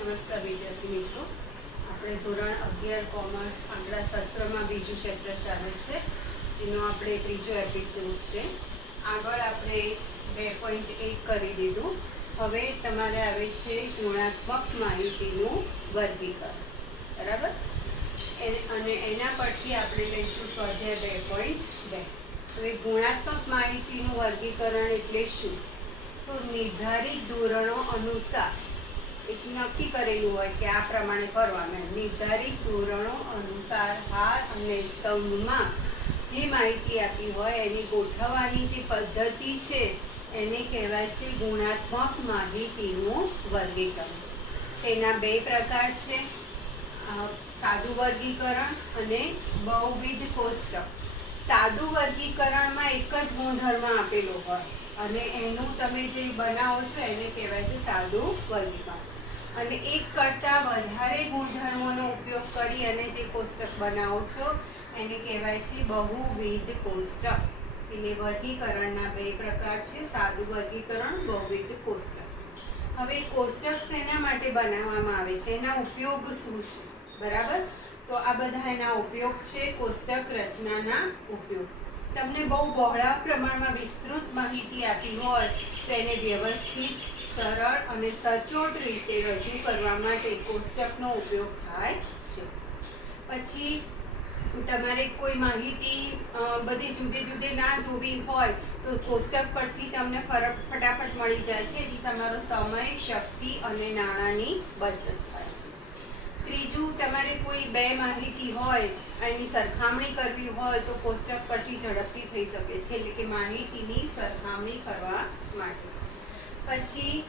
નમસ્કાર વિદ્યાર્થી મિત્રો, આપણે ધોરણ 11 કોમર્સ આંકડાશાસ્ત્રમાં બીજું ચેપ્ટર ચાલે છે. એનો આપણે ત્રીજો એપિસોડ છે. આગળ આપણે 2.1 કરી દીધું. હવે તમારે આવે છે ગુણાત્મક માહિતીનું વર્ગીકરણ, બરાબર. અને એના પરથી આપણે લઈશું સ્વાધ્યાય 2.2. હવે ગુણાત્મક માહિતીનું વર્ગીકરણ એટલે શું? તો નિર્ધારિત ધોરણો અનુસાર એક નક્કી કરેલું હોય કે આ પ્રમાણે કરવાનું. નિર્ધારિત ધોરણો અનુસાર હાર અને સ્તંભમાં જે માહિતી આપી હોય એની ગોઠવવાની જે પદ્ધતિ છે એને કહેવાય છે ગુણાત્મક માહિતીનું વર્ગીકરણ. તેના બે પ્રકાર છે, સાદું વર્ગીકરણ અને બહુવિધ કોષ્ટક. સાદું વર્ગીકરણમાં એક જ ગુણધર્મ આપેલો હોય અને એનું તમે જે બનાવો છો એને કહેવાય છે સાદું વર્ગીકરણ. અને એક કરતાં વધારે ગુણધર્મોનો ઉપયોગ કરી અને જે કોષ્ટક બનાવો છો એને કહેવાય છે બહુવિધ કોષ્ટક. એટલે વર્ગીકરણના બે પ્રકાર છે, સાદું વર્ગીકરણ, બહુવિધ કોષ્ટક. હવે કોષ્ટક શેના માટે બનાવવામાં આવે છે, એના ઉપયોગ શું છે, બરાબર? તો આ બધા એના ઉપયોગ છે, કોષ્ટક રચનાના ઉપયોગ. તમને બહુ બહોળા પ્રમાણમાં વિસ્તૃત માહિતી આપી હોય તો એને વ્યવસ્થિત, સરળ અને સચોટ રીતે રજૂ કરવા માટે કોષ્ટકનો ઉપયોગ થાય છે. પછી તમારે કોઈ માહિતી બધી જુદી જુદી ના જોવી હોય તો કોષ્ટક પરથી તમને ફટાફટ મળી જાય છે, એટલે તમારો સમય, શક્તિ અને નાણાંની બચત થાય છે. ત્રીજું, તમારે કોઈ બે માહિતી હોય એની સરખામણી કરવી હોય તો કોષ્ટક પરથી ઝડપથી થઈ શકે છે, એટલે કે માહિતીની સરખામણી કરવા માટે. પછી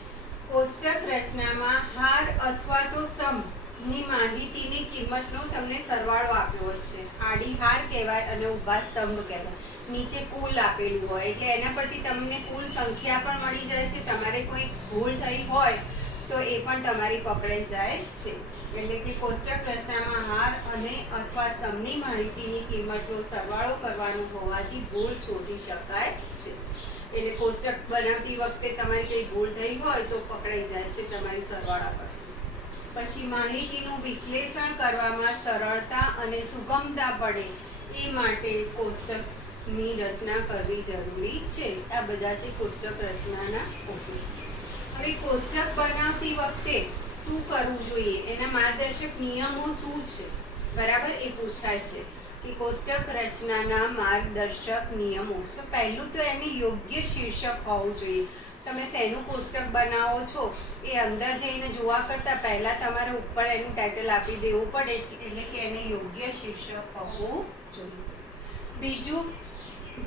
કોષ્ટક રચનામાં હાર અથવા તો સ્તંભની માહિતીની કિંમતનો તમને સરવાળો આપ્યો છે. આડી હાર કહેવાય અને ઊભા સ્તંભ કહેવાય. નીચે કુલ આપેલું હોય એટલે એના પરથી તમને કુલ સંખ્યા પણ મળી જાય છે. તમારે કોઈ ભૂલ થઈ હોય તો એ પણ તમારી પકડાઈ જાય છે. એટલે કે કોષ્ટક રચનામાં હાર અને અથવા સ્તંભની માહિતીની કિંમતનો સરવાળો કરવાનો હોવાથી ભૂલ શોધી શકાય છે. એટલે કોષ્ટક બનાવતી વખતે તમારી કંઈ ભૂલ થઈ હોય તો પકડાઈ જાય છે તમારી સરવાળા પર. પછી માહિતીનું વિશ્લેષણ કરવામાં સરળતા અને સુગમતા પડે એ માટે કોષ્ટકની રચના કરવી જરૂરી છે. આ બધા છે કોષ્ટક રચનાના ઉપયોગ. હવે કોષ્ટક બનાવતી વખતે શું કરવું જોઈએ, એના માર્ગદર્શક નિયમો શું છે, બરાબર, એ પૂછાય છે કે કોષ્ટક રચનાના માર્ગદર્શક નિયમો. તો પહેલું તો એની યોગ્ય શીર્ષક હોવું જોઈએ. તમે શેનું કોષ્ટક બનાવો છો એ અંદર જઈને જોવા કરતાં પહેલાં તમારે ઉપર એનું ટાઇટલ આપી દેવું પડે, એટલે કે એને યોગ્ય શીર્ષક હોવું જોઈએ. બીજું,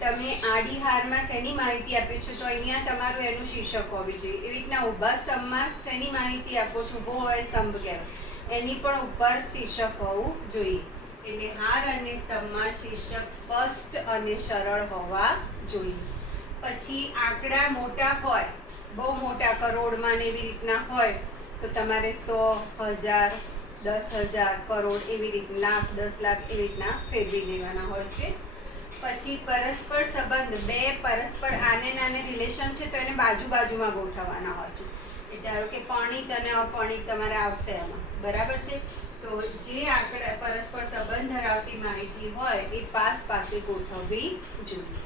તમે આડી હારમાં શેની માહિતી આપી છો તો અહીંયા તમારું એનું શીર્ષક હોવી જોઈએ. એવી રીતના ઊભા સ્તંભમાં શેની માહિતી આપો છો, ઊભો હોય સ્તંભ કહેવાય, એની પણ ઉપર શીર્ષક હોવું જોઈએ. એટલે હાર અને સ્તંભમાં શીર્ષક સ્પષ્ટ અને સરળ હોવા જોઈએ. પછી આંકડા મોટા હોય, બહુ મોટા, કરોડમાં ને એવી રીતના હોય તો તમારે 100, 1000, 10,000, કરોડ એવી રીતના, લાખ, 10 લાખ એવી રીતના ફેરવી દેવાના હોય છે. પછી પરસ્પર સંબંધ, બે પરસ્પર આને નાને રિલેશન છે તો એને બાજુમાં ગોઠવવાના હોય છે. ધારો કે પણિત અને અપણિત તમારે આવશે એમાં, બરાબર છે. તો જે આંકડા પરસ્પર સંબંધ ધરાવતી માહિતી હોય એ પાસે ગોઠવવી જોઈએ.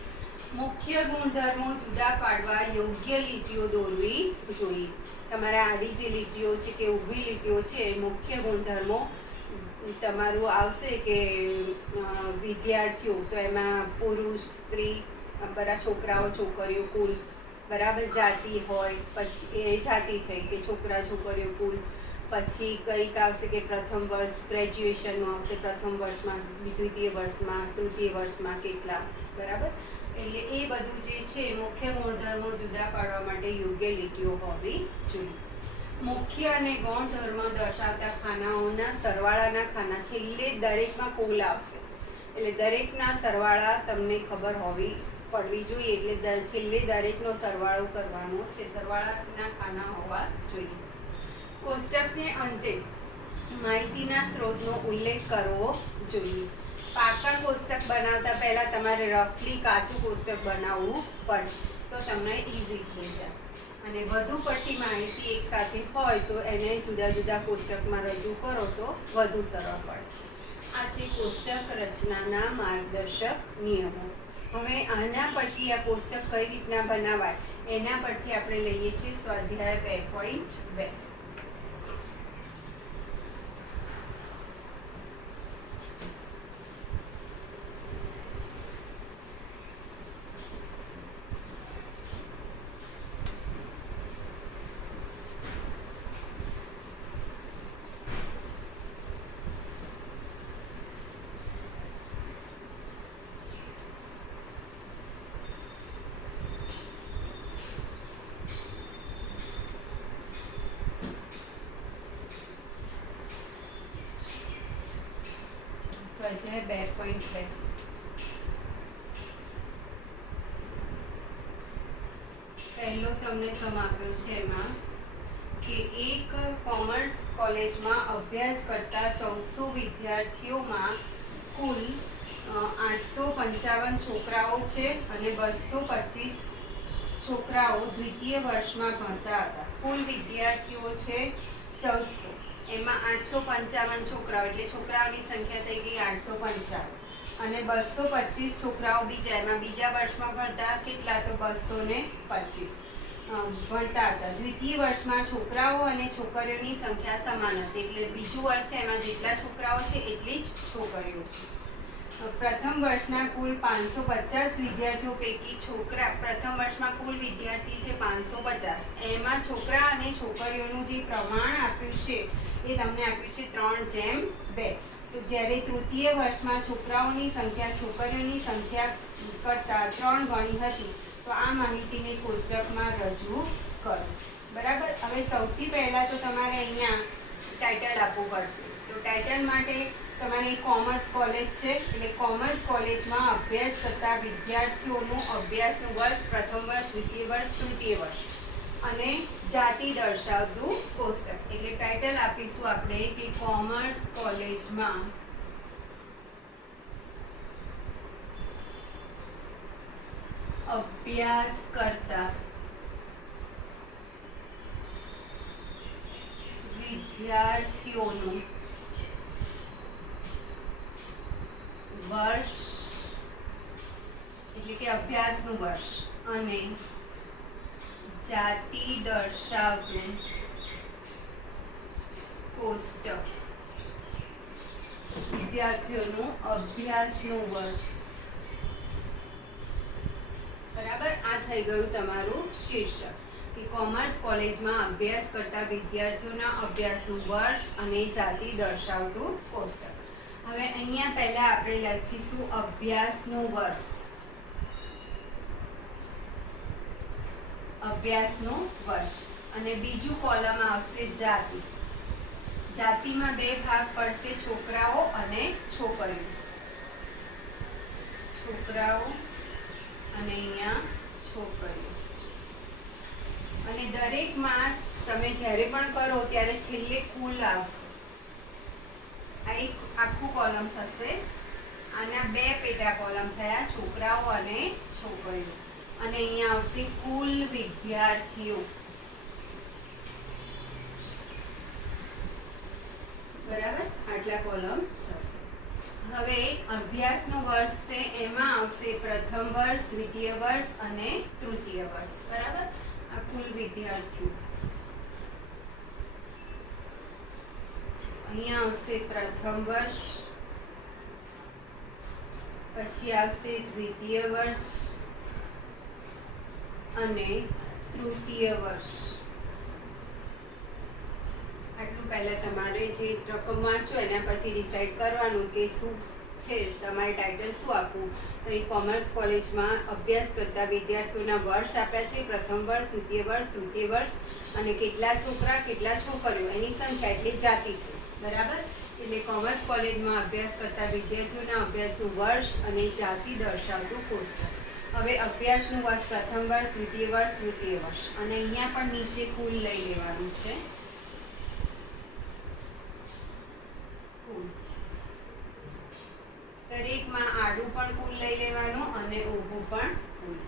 મુખ્ય ગુણધર્મો જુદા પાડવા યોગ્ય લીટીઓ દોરવી જોઈએ. તમારે આડી જે લીટીઓ છે કે ઊભી લીટીઓ છે એ મુખ્ય ગુણધર્મો તમારું આવશે કે વિદ્યાર્થીઓ, તો એમાં પુરુષ, સ્ત્રી, બધા છોકરાઓ, છોકરીઓ કુલ, બરાબર, જાતિ હોય, પછી એ જાતિ થઈ કે છોકરા છોકરીઓ કુલ. પછી કંઈક આવશે કે પ્રથમ વર્ષ, ગ્રેજ્યુએશનનું આવશે, પ્રથમ વર્ષમાં, દ્વિતીય વર્ષમાં, તૃતીય વર્ષમાં કેટલા, બરાબર. એટલે એ બધું જે છે મુખ્ય ગુણધર્મો જુદા પાડવા માટે યોગ્ય લીટીઓ હોવી જોઈએ. મુખ્ય અને ગૌણ ધર્મ દર્શાવતા ખાનાઓના સરવાળાના ખાના છેલ્લે દરેકમાં કુલ આવશે, એટલે દરેકના સરવાળા તમને ખબર પડવી જોઈએ. એટલે છેલ્લે દરેકનો સરવાળો કરવાનો છે, સરવાળાના ખાના હોવા જોઈએ. કોષ્ટકને અંતે માહિતીના સ્ત્રોતનો ઉલ્લેખ કરવો જોઈએ. પાકા કોષ્ટક બનાવતા પહેલાં તમારે રફલી કાચું કોષ્ટક બનાવવું પડે તો તમને ઇઝી થઈ જાય. અને વધુ પડતી માહિતી એક સાથે હોય તો એને જુદા જુદા કોષ્ટકમાં રજૂ કરો તો વધુ સરળ પડે છે. આ છે કોષ્ટક રચનાના માર્ગદર્શક નિયમો. હવે આના પરથી આ કોષ્ટક કઈ રીતના બનાવાય એના પરથી આપણે લઈએ છીએ સ્વાધ્યાય 2.2. સ્વાધ્યાય 2.2. પહેલો તમને સમ આપ્યો છે એમાં કે એક કોમર્સ કોલેજમાં અભ્યાસ કરતા 1400 વિદ્યાર્થીઓમાં કુલ 855 છોકરાઓ છે અને 225 છોકરાઓ દ્વિતીય વર્ષમાં ભણતા હતા. કુલ વિદ્યાર્થીઓ છે 1400, એમાં 855 છોકરાઓ એટલે છોકરાઓની સંખ્યા થઈ ગઈ 855 અને 225 છોકરાઓ બીજા, એમાં બીજા વર્ષમાં ભણતા કેટલા તો 225 ભણતા હતા. દ્વિતીય વર્ષમાં છોકરાઓ અને છોકરીઓની સંખ્યા સમાન હતી એટલે બીજું વર્ષ છે એમાં જેટલા છોકરાઓ છે એટલી જ છોકરીઓ છે. પ્રથમ વર્ષના કુલ 550 વિદ્યાર્થીઓ પૈકી પ્રથમ વર્ષમાં કુલ વિદ્યાર્થી છે 550, એમાં છોકરા અને છોકરીઓનું જે પ્રમાણ આપ્યું છે એ તમને આપ્યું છે 3:2. તો જ્યારે તૃતીય વર્ષમાં છોકરાઓની સંખ્યા છોકરીઓની સંખ્યા કરતાં 3 ગણી હતી તો આ માહિતીને કોષ્ટકમાં રજૂ કરો. બરાબર. હવે સૌથી પહેલાં તો તમારે અહીંયા ટાઇટલ આપવું પડશે. તો ટાઇટલ માટે તમારી કોમર્સ કોલેજ છે એટલે કોમર્સ કોલેજમાં અભ્યાસ કરતા વિદ્યાર્થીઓનું અભ્યાસનું વર્ષ પ્રથમ વર્ષ, દ્વિતીય વર્ષ, તૃતીય વર્ષ અને જાતિ દર્શાવતું કોષ્ટક. એટલે ટાઇટલ આપીશું આપણે કે કોમર્સ કોલેજમાં અભ્યાસ કરતા વિદ્યાર્થીઓનું વર્ષ એટલે કે અભ્યાસનું વર્ષ અને જાતિ દર્શાવતું કોષ્ટક. વિદ્યાર્થીઓનું અભ્યાસનું વર્ષ. બરાબર. આ થઈ ગયું તમારું શીર્ષક કે કોમર્સ કોલેજમાં અભ્યાસ કરતા વિદ્યાર્થીઓના અભ્યાસનું વર્ષ અને જાતિ દર્શાવતું કોષ્ટક. હવે અહીંયા પહેલા આપણે લખીશું અભ્યાસનું વર્ષ. અભ્યાસનું વર્ષ અને બીજું કોલમ આવશે જાતિ. જાતિમાં 2 ભાગ પડશે, છોકરાઓ અને છોકરીઓ. છોકરાઓ અને અહીંયા છોકરીઓ. અને દરેકમાં તમે જ્યારે પણ કરો ત્યારે છેલ્લે કુલ આવશે. આ એક આખું કોલમ થશે. આના 2 પેટા કોલમ થયા, છોકરાઓ અને છોકરીઓ. અને અહીંયા આવશે કુલ વિદ્યાર્થીઓ. બરાબર. આટલા કોલમ થશે. હવે અભ્યાસનું વર્ષ છે એમાં આવશે પ્રથમ વર્ષ, દ્વિતીય વર્ષ અને તૃતીય વર્ષ. બરાબર. આ કુલ વિદ્યાર્થીઓ. અહીંયા આવશે પ્રથમ વર્ષ, પછી આવશે દ્વિતીય વર્ષ અને તૃતીય વર્ષ. આટલું પહેલા તમારે જે રકમ વાંચો એના પરથી ડિસાઈડ કરવાનું કે શું છે તમારે ટાઇટલ શું આપવું. તો એ કોમર્સ કોલેજમાં અભ્યાસ કરતા વિદ્યાર્થીઓના વર્ષ આપ્યા છે, પ્રથમ વર્ષ, દ્વિતીય વર્ષ, તૃતીય વર્ષ અને કેટલા છોકરા કેટલા છોકરીઓ એની સંખ્યા એટલે જાતિ થઈ. બરાબર. એટલે કોમર્સ કોલેજમાં અભ્યાસ કરતા વિદ્યાર્થીઓના અભ્યાસનું વર્ષ અને જાતિ દર્શાવતું કોષ્ટક. હવે અભ્યાસનું વર્ષ પ્રથમ વર્ષ, દ્વિતીય વર્ષ, તૃતીય વર્ષ અને અહીંયા પણ નીચે કુલ લઈ લેવાનું છે. દરેકમાં આડું પણ કુલ લઈ લેવાનું અને ઊભું પણ કુલ.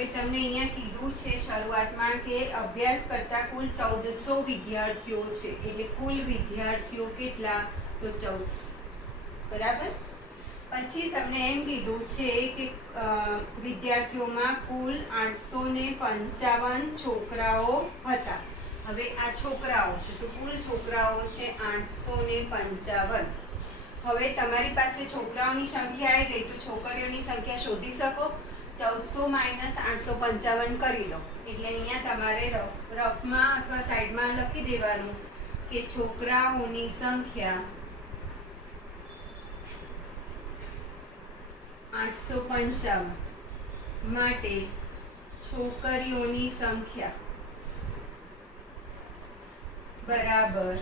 હવે તમને અહીંયા કીધું છે શરૂઆતમાં કે અભ્યાસ કરતા કુલ 1400 વિદ્યાર્થીઓ છે, એટલે કુલ વિદ્યાર્થીઓ કેટલા? તો 1400, બરાબર. પછી તમને એમ કીધું છે કે વિદ્યાર્થીઓમાં કુલ 855 છોકરાઓ હતા. હવે આ છોકરાઓ છે તો કુલ છોકરાઓ છે 855. હવે તમારી પાસે છોકરાઓની સંખ્યા આવી ગઈ તો છોકરીઓની સંખ્યા શોધી શકો. 1400 - 855 કરી લો એટલે અહીંયા તમારે રફમાં અથવા સાઈડમાં લખી દેવાનું કે છોકરાઓની સંખ્યા 855 માટે છોકરીઓની સંખ્યા બરાબર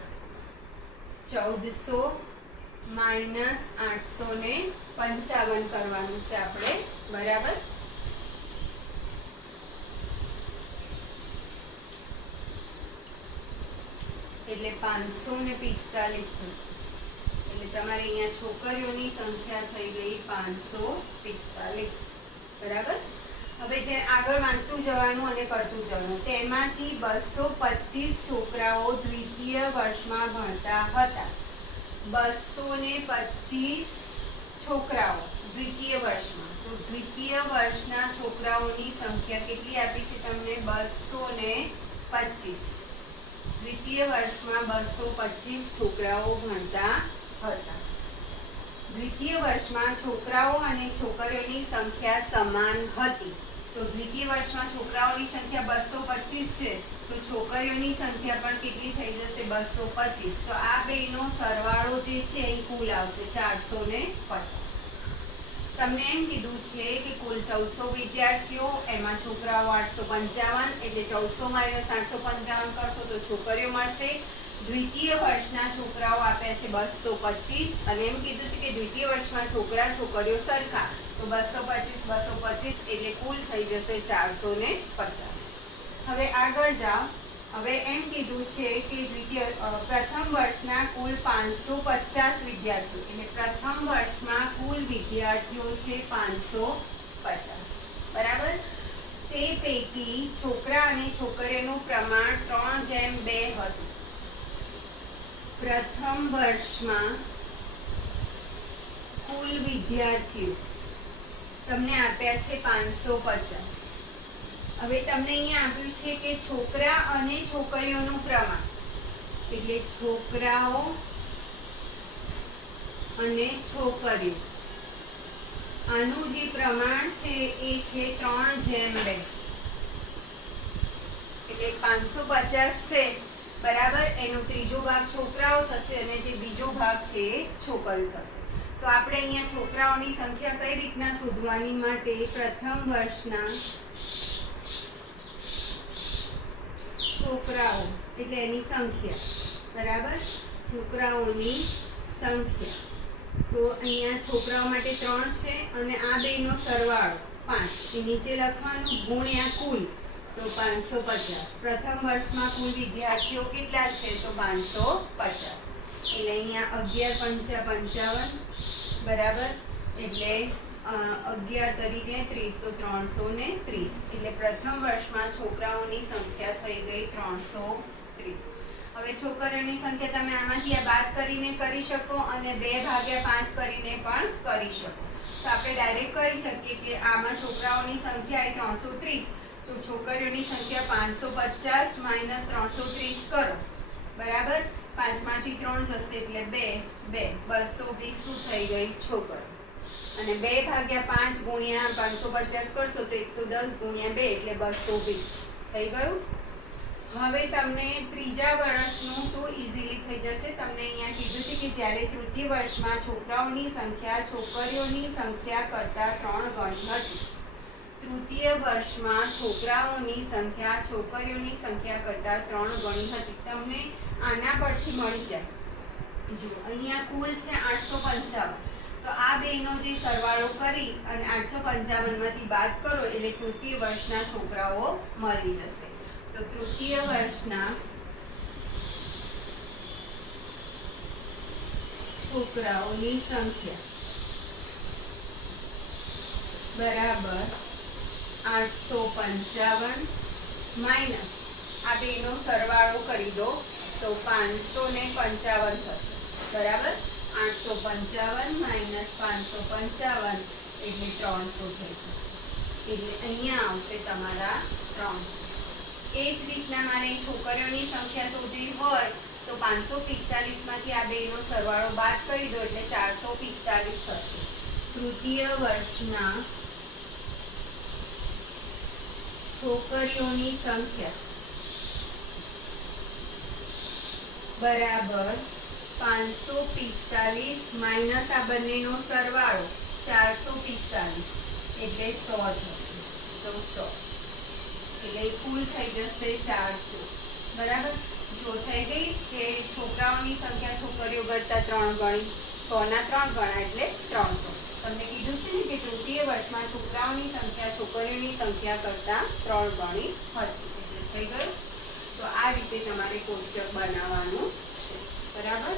1400 - 855 કરવાનું છે આપણે, બરાબર. એટલે 545 થશે. એટલે તમારે અહીંયા છોકરીઓની સંખ્યા થઈ ગઈ 545, બરાબર. હવે જે આગળ વાંચતું જવાનું અને કરતું જવાનું, તેમાંથી 225 છોકરાઓ દ્વિતીય વર્ષમાં ભણતા હતા. 225 છોકરાઓ દ્વિતીય વર્ષમાં. તો દ્વિતીય વર્ષના છોકરાઓની સંખ્યા કેટલી આપી છે તમને? 225. દ્વિતીય વર્ષમાં 225 છોકરાઓ ભણતા હતા. દ્વિતીય વર્ષમાં છોકરાઓ અને છોકરીઓની સંખ્યા સમાન હતી. તો દ્વિતીય વર્ષમાં છોકરાઓની સંખ્યા 225 છે તો છોકરીઓની સંખ્યા પણ કેટલી થઈ જશે? 225. તો આ બેનો સરવાળો જે છે એ કુલ આવશે 450. તમને એમ કીધું છે કે કુલ 1400 વિદ્યાર્થીઓ, એમાં છોકરાઓ 855, એટલે 1400 - 855 કરશો તો છોકરીઓ મળશે. દ્વિતીય વર્ષના છોકરાઓ આપ્યા છે 225 અને એમ કીધું છે કે દ્વિતીય વર્ષમાં છોકરા છોકરીઓ સરખા, તો 225 225 એટલે કુલ થઈ જશે 450. હવે આગળ જાઓ. હવે એમ કીધું છે કે પ્રથમ વર્ષના કુલ 550 વિદ્યાર્થીઓ, એટલે પ્રથમ વર્ષમાં કુલ વિદ્યાર્થીઓ છે 550, બરાબર. તે પૈકી છોકરા અને છોકરીઓનું પ્રમાણ 3:2 હતું. પ્રથમ વર્ષમાં કુલ વિદ્યાર્થીઓ તમને આપ્યા છે 550. હવે તમને અહીંયા આપ્યું છે કે છોકરા અને છોકરીઓનું પ્રમાણ, એટલે છોકરાઓ અને છોકરીઓ, આનું જે પ્રમાણ છે એ છે 3:2. એટલે 550 છે, બરાબર. એનો ત્રીજો ભાગ છોકરાઓ થશે અને જે બીજો ભાગ છે એ છોકરીઓ થશે. તો આપણે અહીંયા છોકરાઓની સંખ્યા કઈ રીતના શોધવાની? માટે પ્રથમ વર્ષના છોકરાઓ એટલે એની સંખ્યા, બરાબર. છોકરાઓની સંખ્યા, તો અહીંયા છોકરાઓ માટે 3 છે અને આ બેનો સરવાળો 5, એ નીચે લખવાનું ગુણ્યા કુલ, તો 550. પ્રથમ વર્ષમાં કુલ વિદ્યાર્થીઓ કેટલા છે? તો 550. એટલે અહીંયા 11 × 5 = 55, બરાબર. એટલે 11 તરીકે 30 તો 330. એટલે પ્રથમ વર્ષમાં છોકરાઓની સંખ્યા થઈ ગઈ 330. હવે છોકરીઓની સંખ્યા તમે આમાંથી આ બાદ કરીને કરી શકો અને 2/5 કરીને પણ કરી શકો. તો આપણે ડાયરેક્ટ કરી શકીએ કે આમાં છોકરાઓની સંખ્યા એ 330, તો છોકરીઓની સંખ્યા 550 - 330 કરો, બરાબર. 5 માંથી 3 જશે એટલે 2 220 શું થઈ ગઈ? છોકરીઓ. અને 2/5 ગુણ્યા 550 કરશો તો 110 × 2 એટલે 220 થઈ ગયું. હવે તમને ત્રીજા વર્ષનું તો ઇઝીલી થઈ જશે. તમને અહીંયા કીધું છે કે જ્યારે તૃતીય વર્ષમાં છોકરાઓની સંખ્યા છોકરીઓની સંખ્યા કરતાં 3 ગણી હતી. તૃતીય વર્ષમાં છોકરાઓની સંખ્યા છોકરીઓની સંખ્યા કરતાં 3 ગણી હતી. તમને આના પરથી મળી જાય. જો અહીંયા કુલ છે 855, તો આ બેનો જે સરવાળો કરી અને 855 માંથી બાદ કરો એટલે તૃતીય વર્ષના છોકરાઓ મળી જશે. તો તૃતીય વર્ષના છોકરાઓની સંખ્યા બરાબર 855 માઇનસ આ બેનો સરવાળો કરી દો તો 555 થશે. બરાબર, 855 માઇનસ 555 એટલે 300 થઈ જશે. એટલે અહીંયા આવશે તમારા 300. એ જ રીતના મારે છોકરીઓની સંખ્યા શોધવી હોય તો 545માંથી આ બેનો સરવાળો બાદ કરી દો એટલે 445 થશે. તૃતીય વર્ષના છોકરીઓની સંખ્યા બરાબર 545 માઇનસ આ બંનેનો સરવાળો 445 એટલે 100 થશે. તો 100 એટલે કુલ થઈ જશે 400. બરાબર, જો થઈ ગઈ કે છોકરાઓની સંખ્યા છોકરીઓ કરતાં 3 ગણી, 100ના 3 ગણા એટલે 300. તમને કીધું છે ને કે તૃતીય વર્ષમાં છોકરાઓની સંખ્યા છોકરીઓની સંખ્યા કરતાં 3 ગણી હતી. એટલે થઈ ગયું. તો આ રીતે તમારે કોષ્ટક બનાવવાનું છે. બરાબર,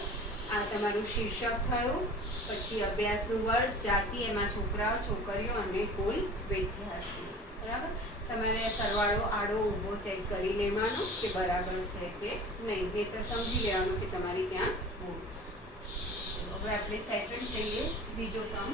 આ તમારું શીર્ષક થયું. પછી અભ્યાસનું વર્ષ, જાતિ, એમાં છોકરાઓ છોકરીઓ અને કુલ વિદ્યાર્થીઓ. બરાબર, તમારે સરવાળો આડો ઊભો ચેક કરી લેવાનો કે બરાબર છે કે નહીં. એ તો સમજી લેવાનું કે તમારી ત્યાં ભૂલ છે. ચલો હવે આપણે સેકન્ડ જઈએ, બીજો સમ.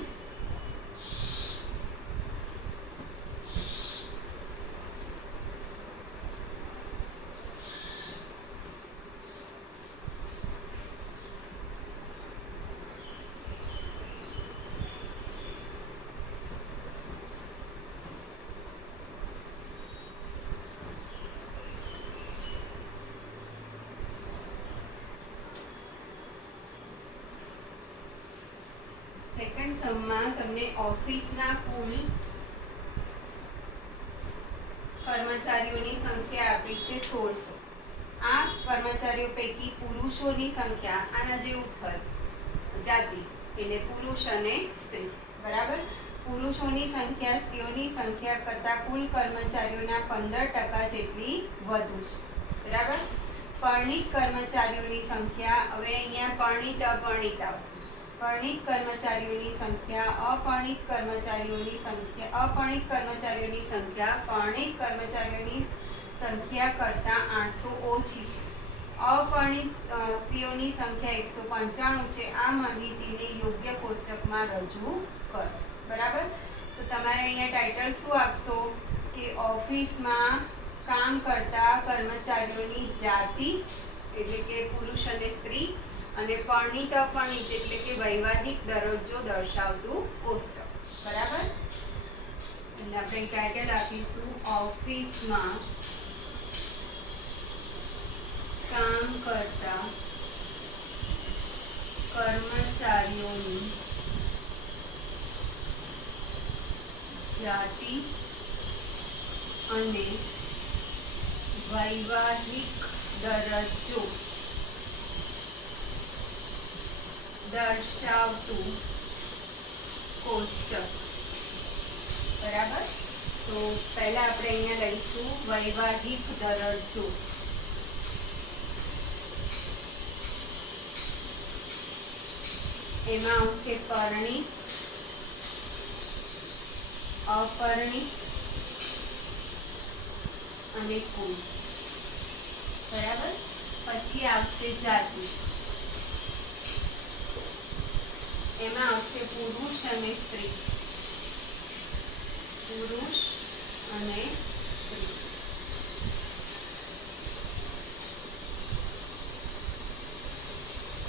સેકન્ડ સમમાં તમને ઓફિસના કુલ કર્મચારીઓની સંખ્યા આપી છે 1600. આ કર્મચારીઓ પૈકી પુરુષોની સંખ્યા આના જેવું થયું, જાતિ એટલે પુરુષ અને સ્ત્રી. બરાબર, પુરુષોની સંખ્યા સ્ત્રીઓની સંખ્યા કરતાં કુલ કર્મચારીઓના 15% જેટલી વધુ છે. બરાબર, પરણિત કર્મચારીઓની સંખ્યા, હવે અહીંયા પરણિત અપરણિત આવશે. પરણિત કર્મચારીઓની સંખ્યા પરણિત કર્મચારીઓની સંખ્યા પરણિત કર્મચારીઓની સંખ્યા કરતાં 800 ઓછી છે. અપરણિત સ્ત્રીઓની સંખ્યા 195 છે. આ માહિતીને યોગ્ય કોષ્ટકમાં રજૂ કરો. બરાબર, તો તમારે અહીંયા ટાઇટલ શું આપશો કે ઓફિસમાં કામ કરતા કર્મચારીઓની જાતિ એટલે કે પુરુષ અને સ્ત્રી, અને પરણિત અપરણિત એટલે કે વૈવાહિક દરજ્જો દર્શાવતું કોષ્ટક. બરાબર, એટલે આપણે ટાઇટલ આપીશું ઓફિસમાં કામ કરતા કર્મચારીઓની જાતિ અને વૈવાહિક દરજ્જો દર્શાવતું કોષ્ટક. બરાબર, તો પહેલા આપણે અહીંયા લઈશું વૈવાહિક દરજ્જો. એમાં આવશે પરણિત, અપરણિત અને કુલ. બરાબર, પછી આવશે જાતિ. એમાં આવશે પુરુષ અને સ્ત્રી. પુરુષ અને સ્ત્રી.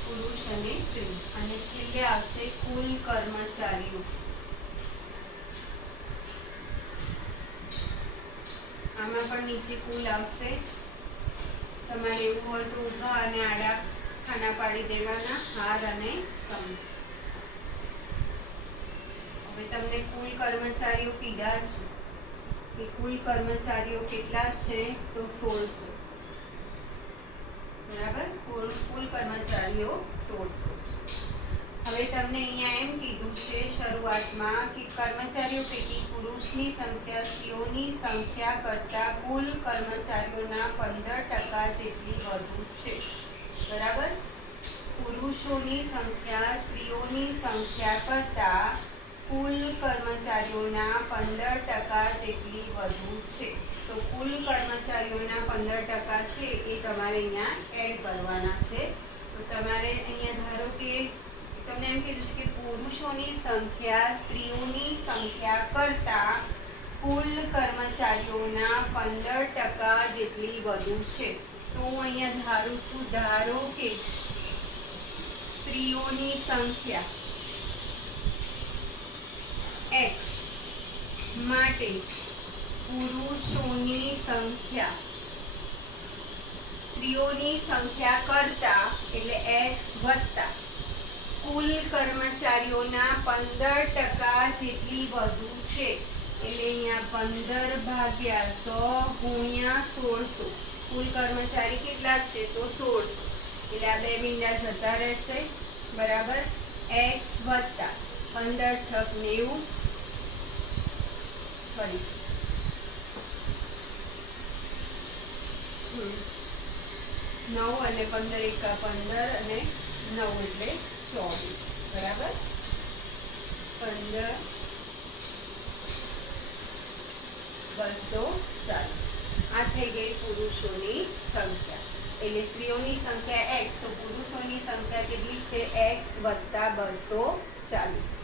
પુરુષ અને સ્ત્રી. અને છેલ્લે આવશે કુલ કર્મચારીઓ. આમાં પણ નીચે કુલ આવશે. તમારે એવું હોય તો ઊભા અને આડા ખાના પાડી દેવાના, હાર અને સ્તંભ. હવે તમને કુલ કર્મચારીઓ કીધા છે કે કુલ કર્મચારીઓ કેટલા છે તો 1600. બરાબર, કુલ કર્મચારીઓ 1600 છે. હવે તમને અહીંયા એમ કીધું છે શરૂઆતમાં કે કર્મચારીઓ પૈકી પુરુષની સંખ્યા સ્ત્રીઓની સંખ્યા કરતાં કુલ કર્મચારીઓના 15% જેટલી વધુ છે. બરાબર, પુરુષોની સંખ્યા સ્ત્રીઓની સંખ્યા કરતાં કુલ કર્મચારીઓના 15% જેટલી વધુ છે. તો કુલ કર્મચારીઓના 15% છે એ તમારે અહીંયા એડ કરવાના છે. તો તમારે અહીંયા ધારો કે તમને એમ કીધું છે કે પુરુષોની સંખ્યા સ્ત્રીઓની સંખ્યા કરતાં કુલ કર્મચારીઓના 15% જેટલી વધુ છે. તો હું અહીંયા ધારું છું, ધારો કે સ્ત્રીઓની સંખ્યા x માટે પુરુષોની સંખ્યા સ્ત્રીઓની સંખ્યા કરતા એટલે x વત્તા કુલ કર્મચારીઓના 15% જેટલી વધુ છે. એટલે અહીંયા 15 ભાગ્યા 100 ગુણ્યા 1600. કુલ કર્મચારી કેટલા છે? તો 1600. એટલે આ બે મીંડા જતા રહેશે. બરાબર. x વત્તા 15 છક 90, સોરી 9 અને 15 એકા 15 અને 9 એટલે 24. બરાબર. 15 240. આ થઈ ગઈ પુરુષોની સંખ્યા. એટલે સ્ત્રીઓની સંખ્યા x, તો પુરુષોની સંખ્યા કેટલી છે? x વત્તા 240.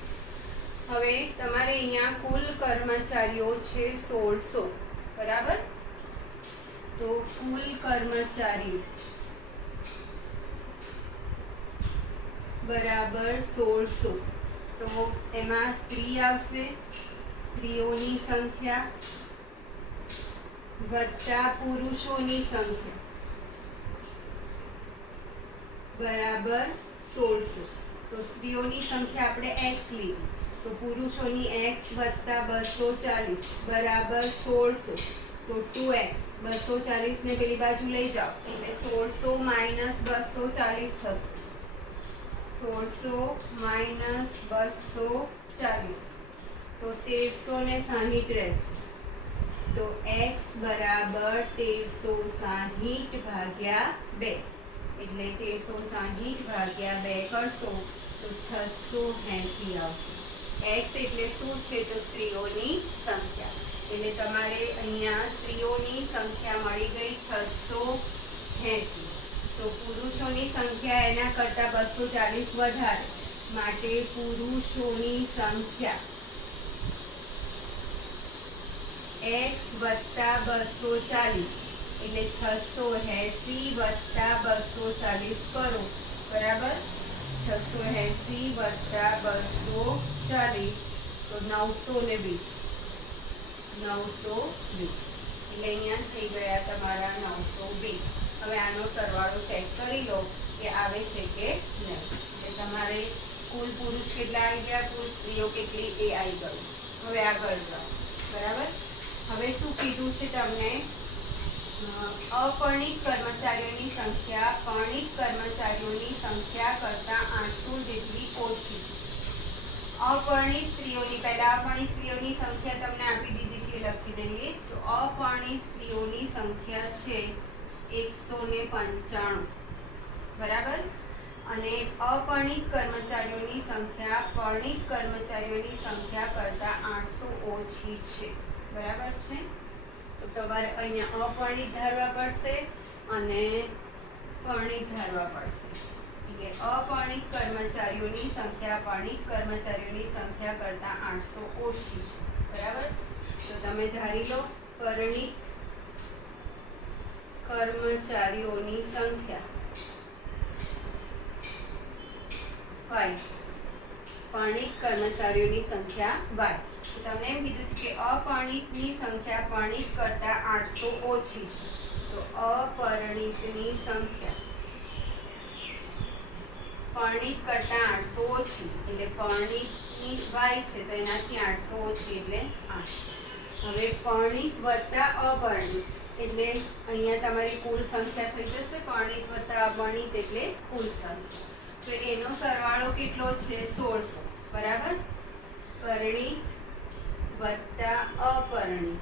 હવે તમારે અહીંયા કુલ કર્મચારીઓ છે 1600. બરાબર. તો કુલ કર્મચારી બરાબર 1600. તો એમાં સ્ત્રી આવશે, સ્ત્રીઓની સંખ્યા વત્તા પુરુષોની સંખ્યા બરાબર 1600. તો સ્ત્રીઓની સંખ્યા આપણે x લીધી, તો પુરુષોની x વત્તા 240 બરાબર 1600. તો 2x 240 ને પેલી બાજુ લઈ જાઓ એટલે 1600 માઇનસ 240 થશે. 1600 માઇનસ 240 તો 1360 રહેશે. તો x બરાબર 1360 ભાગ્યા 2, એટલે 1360 ભાગ્યા 2 કરશો તો 680 આવશે. x એટલે શું છે? તો સ્ત્રીઓની સંખ્યા. એટલે તમારે અહીંયા સ્ત્રીઓની સંખ્યા મળી ગઈ 680. તો પુરુષોની સંખ્યા એના કરતાં 240 વધારે, માટે પુરુષોની સંખ્યા x વત્તા 240 એટલે 680 વત્તા 240 કરો. બરાબર. 680 વત્તા 240 તો 920. 920 એટલે અહીંયા થઈ ગયા તમારા 920. હવે આનો સરવાળો ચેક કરી લો કે આવે છે કે નહીં. એટલે તમારે કુલ પુરુષ કેટલા આવી ગયા, કુલ સ્ત્રીઓ કેટલી એ આવી ગયું. હવે આગળ જાઓ. બરાબર. હવે શું કીધું છે તમને? અપરિણિત કર્મચારીઓની સંખ્યા પરિણિત કર્મચારીઓની સંખ્યા કરતાં 800 જેટલી ઓછી છે. અપરિણિત સ્ત્રીઓની, પહેલા અપરિણિત સ્ત્રીઓની સંખ્યા તમને આપી દીધી છે, લખી દઈએ. તો અપરિણિત સ્ત્રીઓની સંખ્યા છે 195. બરાબર. અને અપરિણિત કર્મચારીઓની સંખ્યા પરિણિત કર્મચારીઓની સંખ્યા કરતાં 800 ઓછી છે. બરાબર છે. તો તમારે અહીંયા અપરિણિત ધારવા પડશે અને પરિણિત ધારવા પડશે. એટલે અપરિણિત કર્મચારીઓની સંખ્યા પરિણિત કર્મચારીઓની સંખ્યા કરતાં 800 ઓછી છે. બરાબર. તો તમે ધારી લો પરિણિત કર્મચારીઓની સંખ્યા y, પરિણિત કર્મચારીઓની સંખ્યા y. તો તમને એમ કીધું છે કે અપરિણિતની સંખ્યા પરિણિત કરતાં 800 ઓછી છે. તો અપરિણિતની સંખ્યા પરિણિત કરતાં 800 ઓછી એટલે પરિણિતની y છે તો એનાથી 800 ઓછી એટલે 800. હવે પરિણિત વત્તા અપરિણિત એટલે અહીંયા તમારી કુલ સંખ્યા થઈ જશે. પરિણિત વત્તા અપરિણિત એટલે કુલ સંખ્યા. તો એનો સરવાળો કેટલો છે? 1600. બરાબર. પરિણિત વત્તા અપરિણિત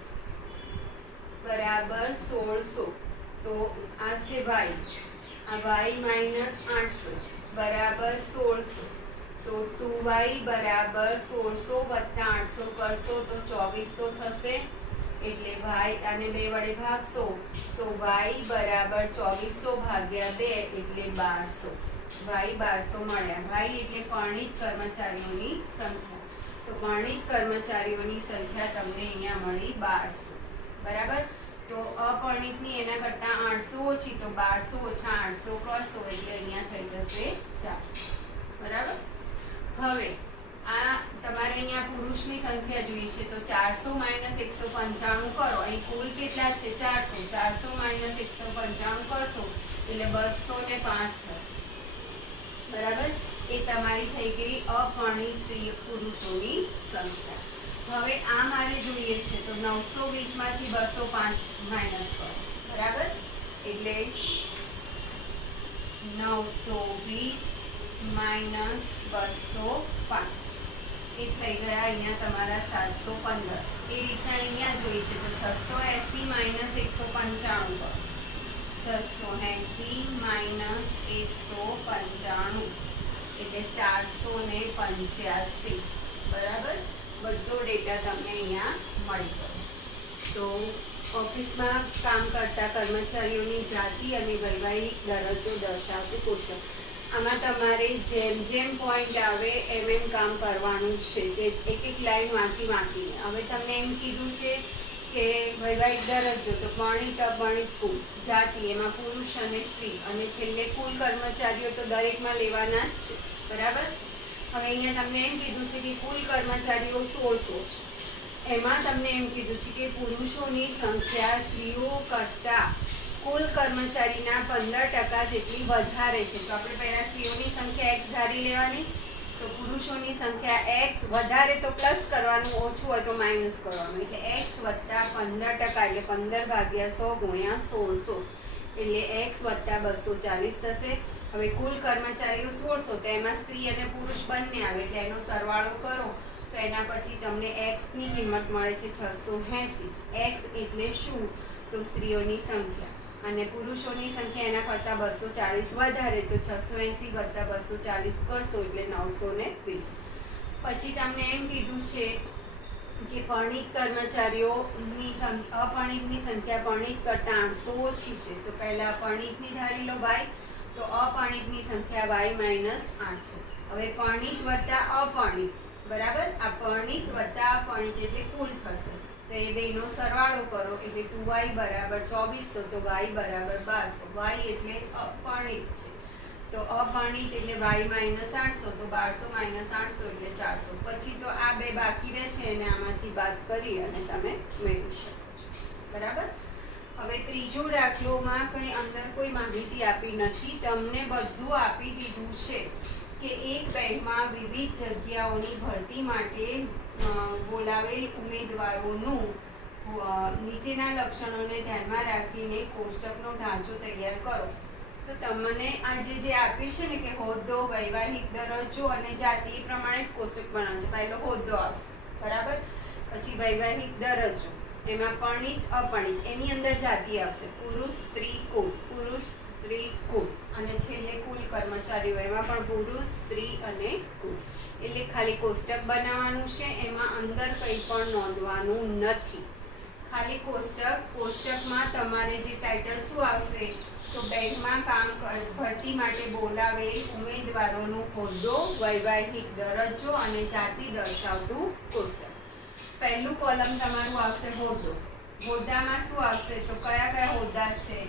બરાબર 1600. તો આ છે y, આ y માઇનસ 800 બરાબર 1600. તો 2y બરાબર 1600 વત્તા 800 કરશો તો 2400 થશે, એટલે y અને 2 વડે ભાગશો તો y બરાબર 2400 ભાગ્યા 2 એટલે 1200, y 1200 મળ્યા. y એટલે પરણિત કર્મચારીઓની સંખ્યા. તો પરણિત કર્મચારીઓની સંખ્યા તમને અહીંયા મળી 1200. બરાબર. તો અપરણિતની એના કરતાં 800 ઓછી, તો 1200 ઓછા 800 કરશો એટલે અહીંયા થઈ જશે 400. બરાબર. હવે આ તમારે અહીંયા પુરુષની સંખ્યા જોઈએ છે, તો 400 માઇનસ 195 કરો. અહીં કુલ કેટલા છે? 400. 400 માઇનસ 195 કરશો એટલે 205 થશે. બરાબર. એ તમારી થઈ ગઈ અપરણિત સ્ત્રી પુરુષોની સંખ્યા. હવે આ મારે જોઈએ છે, તો 920 માંથી 205 માઇનસ કરો. બરાબર. એટલે 920 માઇનસ 205 એ થઈ ગયા અહીંયા તમારા 715. એ રીતના અહીંયા જોઈએ છે, તો 680 માઇનસ 195 કરો. 680 માઇનસ 195 એટલે 485. બરાબર. બધો ડેટા તમને અહીંયા મળી ગયો. તો ઓફિસમાં કામ કરતા કર્મચારીઓની જાતિ અને વૈવાહિક દરજ્જો દર્શાવતું કોષ્ટક. આમાં તમારે જેમ જેમ પોઈન્ટ આવે એમ એમ કામ કરવાનું છે, જે એક એક લાઈન વાંચીને. હવે તમને એમ કીધું છે કે વૈવાહિક દરજ્જો, તો પરણિત અપરણિત કુલ, જાતિ એમાં પુરુષ અને સ્ત્રી, અને છેલ્લે કુલ કર્મચારીઓ તો દરેકમાં લેવાના જ છે. બરાબર. હવે અહીંયા તમને એમ કીધું છે કે કુલ કર્મચારીઓ 1600 છે. એમાં તમને એમ કીધું છે કે પુરુષોની સંખ્યા સ્ત્રીઓ કરતાં કુલ કર્મચારીના 15% જેટલી વધારે છે. તો આપણે પહેલાં સ્ત્રીઓની સંખ્યા x ધારી લેવાની, તો પુરુષોની સંખ્યા x વધારે તો પ્લસ કરવાનું, ઓછું હોય તો માઇનસ કરવાનું. એટલે x વત્તા 15% એટલે 15 ભાગ્યા 100 ગુણ્યા 1600 એટલે x વત્તા 240 થશે. હવે કુલ કર્મચારીઓ 1600, તો એમાં સ્ત્રી અને પુરુષ બંને આવે એટલે એનો સરવાળો કરો તો એના પરથી તમને x ની કિંમત મળે છે 680. x એટલે શું? તો સ્ત્રીઓની સંખ્યા, અને પુરુષોની સંખ્યા એના કરતાં 240 વધારે, તો 680 વત્તા 240 કરશો એટલે 920. પછી તમને એમ કીધું છે કે પરણિત કર્મચારીઓની અપરણિતની સંખ્યા પરણિત કરતાં 800 ઓછી છે. તો પહેલાં પરણિતની ધારી લો y, તો અપરણિતની સંખ્યા y માઇનસ 800. હવે પરણિત વત્તા અપરણિત. બરાબર. આ પરણિત વત્તા અપરણિત એટલે કુલ થશે. તો એ બેનો સરવાળો કરો એટલે 2y બરાબર 2400, તો y બરાબર 1200. y એટલે અપરણિત છે, તો અપરણિત એટલે y માઇનસ 800, તો 1200 માઇનસ 800 એટલે 400. પછી તો આ બે બાકી રહેશે એને આમાંથી બાદ કરી અને તમે મેળવી શકો છો. બરાબર. હવે ત્રીજો દાખલોમાં કંઈ અંદર કોઈ માહિતી આપી નથી, તમને બધું આપી દીધું છે કે એક બેંકમાં વિવિધ જગ્યાઓની ભરતી માટે બોલાવેલ ઉમેદવારોનું નીચેના લક્ષણોને ધ્યાનમાં રાખીને કોષ્ટકનો ઢાંચો તૈયાર કરો. તો તમને આજે જે આપ્યું છે ને કે હોદ્દો, વૈવાહિક દરજ્જો અને જાતિ, એ પ્રમાણે જ કોષ્ટક બનાવશે. પહેલો હોદ્દો આવશે. બરાબર. પછી વૈવાહિક દરજ્જો, એમાં પરણિત અપરણિત, એની અંદર જાતિ આવશે, પુરુષ સ્ત્રી કુલ, પુરુષ સ્ત્રી કુલ, અને છેલ્લે કુલ કર્મચારીઓ, એમાં પણ પુરુષ સ્ત્રી અને કુલ. એટલે ખાલી કોષ્ટક બનાવવાનું છે, એમાં અંદર કંઈ પણ નોંધવાનું નથી. ખાલી કોષ્ટકમાં તમારે જે ટાઇટલ શું આવશે, તો બેંકમાં કામ ભરતી માટે બોલાવેલ ઉમેદવારોનો હોદ્દો, વૈવાહિક દરજ્જો અને જાતિ દર્શાવતું કોષ્ટક. પહેલું કોલમ તમારું આવશે હોદ્દો. હોદ્દામાં શું આવશે, તો કયા કયા હોદ્દા છે,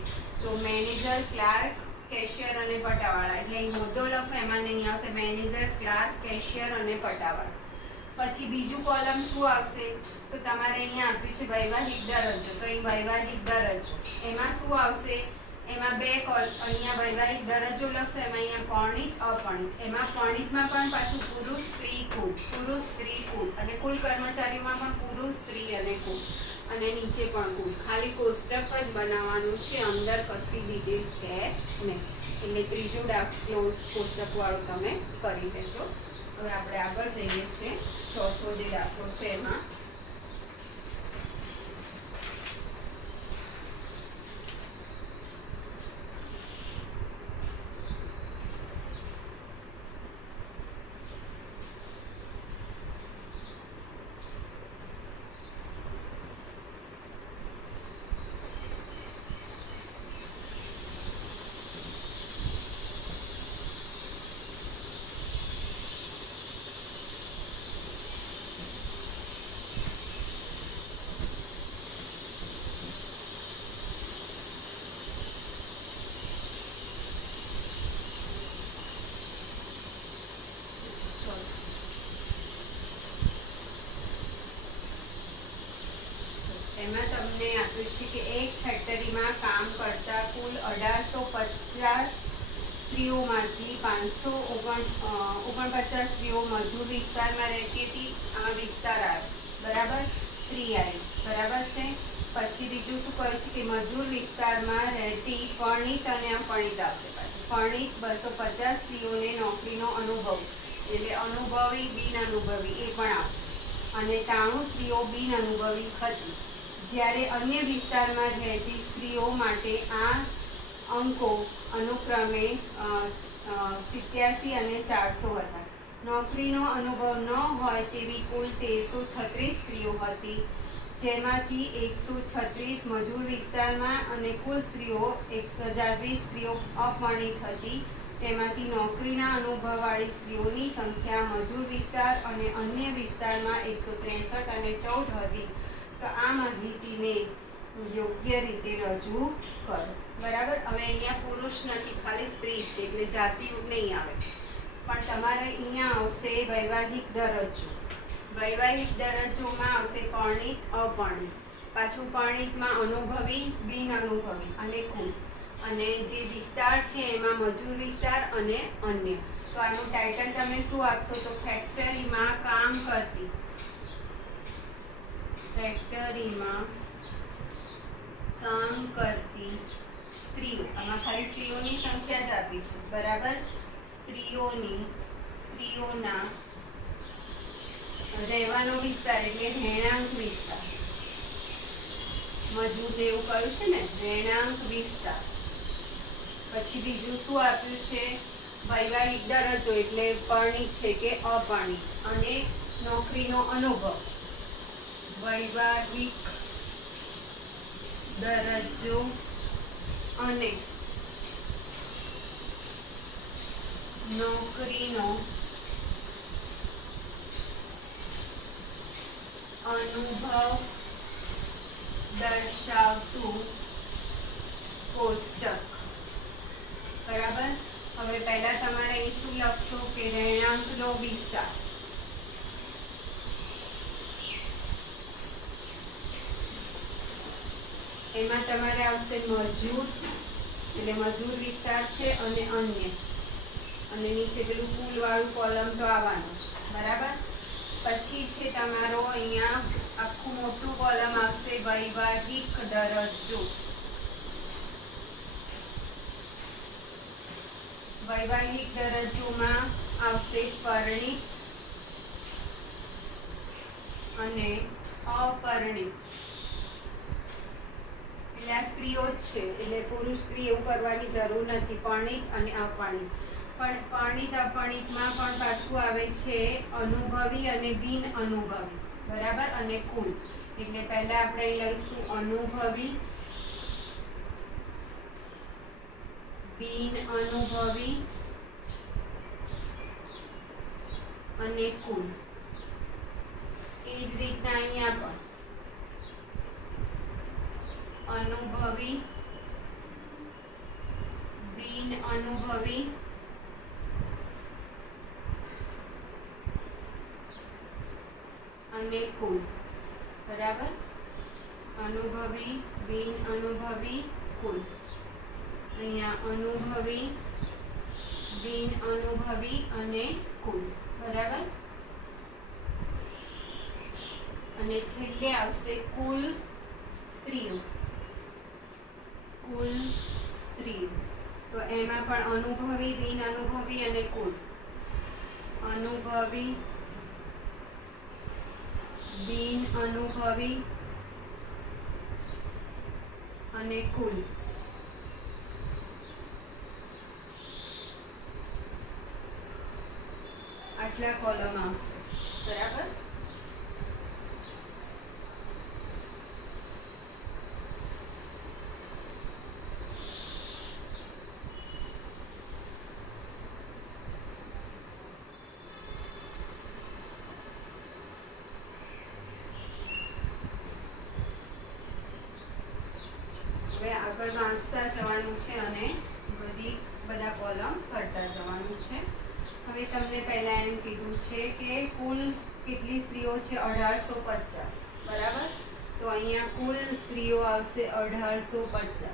તો મેનેજર, ક્લાર્ક, કેશિયર અને પટાવાળા. એટલે અહીં હોદ્દો લખો, એમાં નહીં આવશે મેનેજર, ક્લાર્ક, કેશિયર અને પટાવાળા. પછી બીજું કોલમ શું આવશે, તો તમારે અહીંયા આપ્યું છે વૈવાહિક દરજ્જો, તો અહીં વૈવાહિક દરજ્જો. એમાં શું આવશે, એમાં બે અહીંયા વૈવાહિક દરજ્જો લખશો, એમાં અહીંયા પરણિત અપરણિત. એમાં પરણિતમાં પણ પાછું પુરુષ સ્ત્રી કુલ, પુરુષ સ્ત્રી કુલ, અને કુલ કર્મચારીઓમાં પણ પુરુષ સ્ત્રી અને કુલ, અને નીચે પણ કુલ. ખાલી કોષ્ટક જ બનાવવાનું છે, અંદર કશી ડિટેલ છે નહીં. એટલે ત્રીજો દાખલો કોષ્ટકવાળો તમે કરી દેજો. હવે આપણે આગળ જઈએ છીએ. ચોથો જે દાખલો છે એમાં છે કે એક ફેક્ટરીમાં કામ કરતા કુલ 1850 સ્ત્રીઓમાંથી 549 સ્ત્રીઓ મજૂર વિસ્તારમાં રહેતી હતી. આમાં વિસ્તાર આવે, બરાબર, સ્ત્રી આવી, બરાબર છે. પછી બીજું શું કહ્યું છે કે મજૂર વિસ્તારમાં રહેતી પરણિત અને અપરણિત આવશે. પછી પરણિત 250 સ્ત્રીઓને નોકરીનો અનુભવ, એટલે અનુભવી બિન અનુભવી એ પણ આવશે, અને 93 સ્ત્રીઓ બિન અનુભવી હતી. જ્યારે અન્ય વિસ્તારમાં રહેતી સ્ત્રીઓ માટે આ અંકો અનુક્રમે 87 અને 400 હતા. નોકરીનો અનુભવ ન હોય તેવી કુલ 1336 સ્ત્રીઓ હતી, જેમાંથી 136 મજૂર વિસ્તારમાં, અને કુલ સ્ત્રીઓ 1020 સ્ત્રીઓ અપરણિત હતી. તેમાંથી નોકરીના અનુભવવાળી સ્ત્રીઓની સંખ્યા મજૂર વિસ્તાર અને અન્ય વિસ્તારમાં 163 અને 14 હતી. તો આ માહિતીને યોગ્ય રીતે રજૂ કરો, બરાબર. હવે અહીંયા પુરુષ નથી, ખાલી સ્ત્રી છે, એટલે જાતિયુગ નહીં આવે. પણ તમારે અહીંયા આવશે વૈવાહિક દરજ્જો. વૈવાહિક દરજ્જોમાં આવશે પરણિત, અપરણિત. પાછું પરણિતમાં અનુભવી, બિન અનુભવી અને કુલ. અને જે વિસ્તાર છે એમાં મજૂર વિસ્તાર અને અન્ય. તો આનું ટાઇટલ તમે શું આપશો? તો ફેક્ટરીમાં કામ કરતી, ફેક્ટરીમાં કામ કરતી સ્ત્રીઓ. આમાં ખાલી સ્ત્રીઓની સંખ્યા જ આપી છે, બરાબર. સ્ત્રીઓના રહેવાનો વિસ્તાર એટલે રહેણાંક વિસ્તાર. મજૂરને એવું કહ્યું છે ને, રહેણાંક વિસ્તાર. પછી બીજું શું આપ્યું છે? વૈવાહિક દરજ્જો એટલે પરણિત છે કે અપરણિત, અને નોકરીનો અનુભવ. વૈવાહિક દરજ્જો અને નોકરીનો અનુભવ દર્શાવતું કોષ્ટક, બરાબર. હવે પહેલા તમારે અહીં શું લખશો કે રહેણાંકનો વિસ્તાર. એમાં તમારે આવશે મજૂર, એટલે મજૂર વિસ્તાર છે, અને અન્ય, અને નીચે પેલું કુલ વાળું કોલમ તો આવવાનું છે, બરાબર. પછી છે તમારો અહીંયા આખું મોટું કોલમ આવશે વૈવાહિક દરજ્જો. વૈવાહિક દરજ્જોમાં આવશે પરણિત અને અપરણિત. એટલે આ સ્ત્રીઓ જ છે, એટલે પુરુષ સ્ત્રી એવું કરવાની જરૂર નથી. પરણિત અને અપરણિત. પણ પરણિત અપરણિતમાં પણ પાછું આવે છે અનુભવી અને બિન અનુભવી, બરાબર, અને કુલ. એટલે પહેલા આપણે લઈશું અનુભવી, બિન અનુભવી અને કુલ. એ જ રીતના અહીંયા પણ અનુભવી, બિન અનુભવી અને કુલ, બરાબર. અનુભવી, બિન અનુભવી, કુલ. અહીંયા અનુભવી, બિન અનુભવી અને કુલ, બરાબર. અને છેલ્લે આવશે કુલ સ્ત્રીઓ. કુલ સ્ત્રીઓ. તો એમાં પણ અનુભવી, બિન અનુભવી અને કુલ. અનુભવી, બિન અનુભવી અને કુલ. આટલા કોલમ આવશે, બરાબર. હવે આગળ વાંચતા જવાનું છે અને બધા કોલમ કરતા જવાનું છે. હવે તમને પહેલા એમ કીધું છે કે કુલ કેટલી સ્ત્રીઓ છે? 1850, બરાબર. તો અહીંયા કુલ સ્ત્રીઓ આવશે 1850.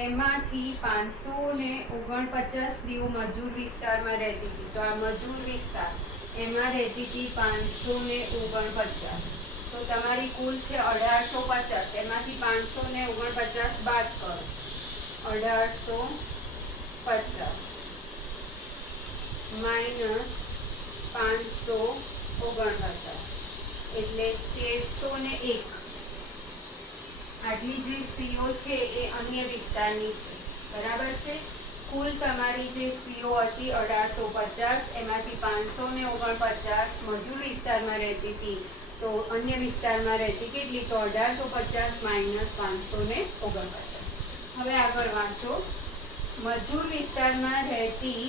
એમાંથી 549 સ્ત્રીઓ મજૂર વિસ્તારમાં રહેતી હતી. તો આ મજૂર વિસ્તાર એમાં રહેતી હતી 549. તો તમારી કુલ છે 1850. એમાંથી 549 બાદ કરો. 1850 માઇનસ 549 એટલે 1301. આટલી જે સ્ત્રીઓ છે એ અન્ય વિસ્તારની છે, બરાબર છે. કુલ તમારી જે સ્ત્રીઓ હતી 1850, એમાંથી 549 મજૂર વિસ્તારમાં રહેતી હતી. તો અન્ય વિસ્તારમાં રહેતી કેટલી? તો 1850 માઇનસ 549. હવે આગળ વાંચો. મજૂર વિસ્તારમાં રહેતી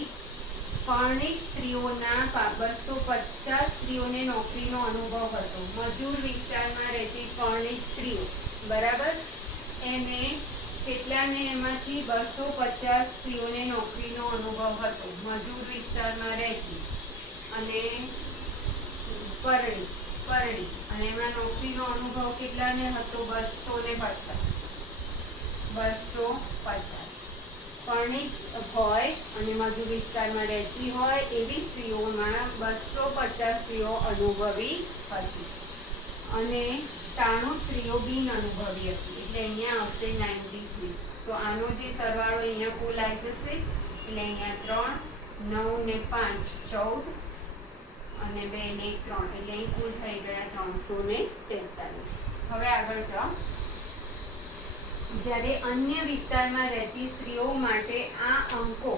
પરણિત સ્ત્રીઓના 250 સ્ત્રીઓને નોકરીનો અનુભવ હતો. મજૂર વિસ્તારમાં રહેતી પરણિત સ્ત્રીઓ, બરાબર, એને કેટલાને? એમાંથી 250 સ્ત્રીઓને નોકરીનો અનુભવ હતો મજૂર વિસ્તારમાં રહેતી અને પરણી અને એમાં નોકરીનો અનુભવ કેટલાને હતો? 250. પરણિત હોય અને મજૂર વિસ્તારમાં રહેતી હોય એવી સ્ત્રીઓમાં 250 સ્ત્રીઓ અનુભવી હતી અને 93 સ્ત્રીઓ બિન અનુભવી હતી. એટલે અહીંયા આવશે 93. તો આનો જે સરવાળો અહીંયા કુલ આવી જશે. એટલે અહીંયા 3, 9 ને 5 14 અને 2 ને 1 3. એટલે અહીં કુલ થઈ ગયા 343. હવે આગળ જાઓ. જ્યારે અન્ય વિસ્તારમાં રહેતી સ્ત્રીઓ માટે આ અંકો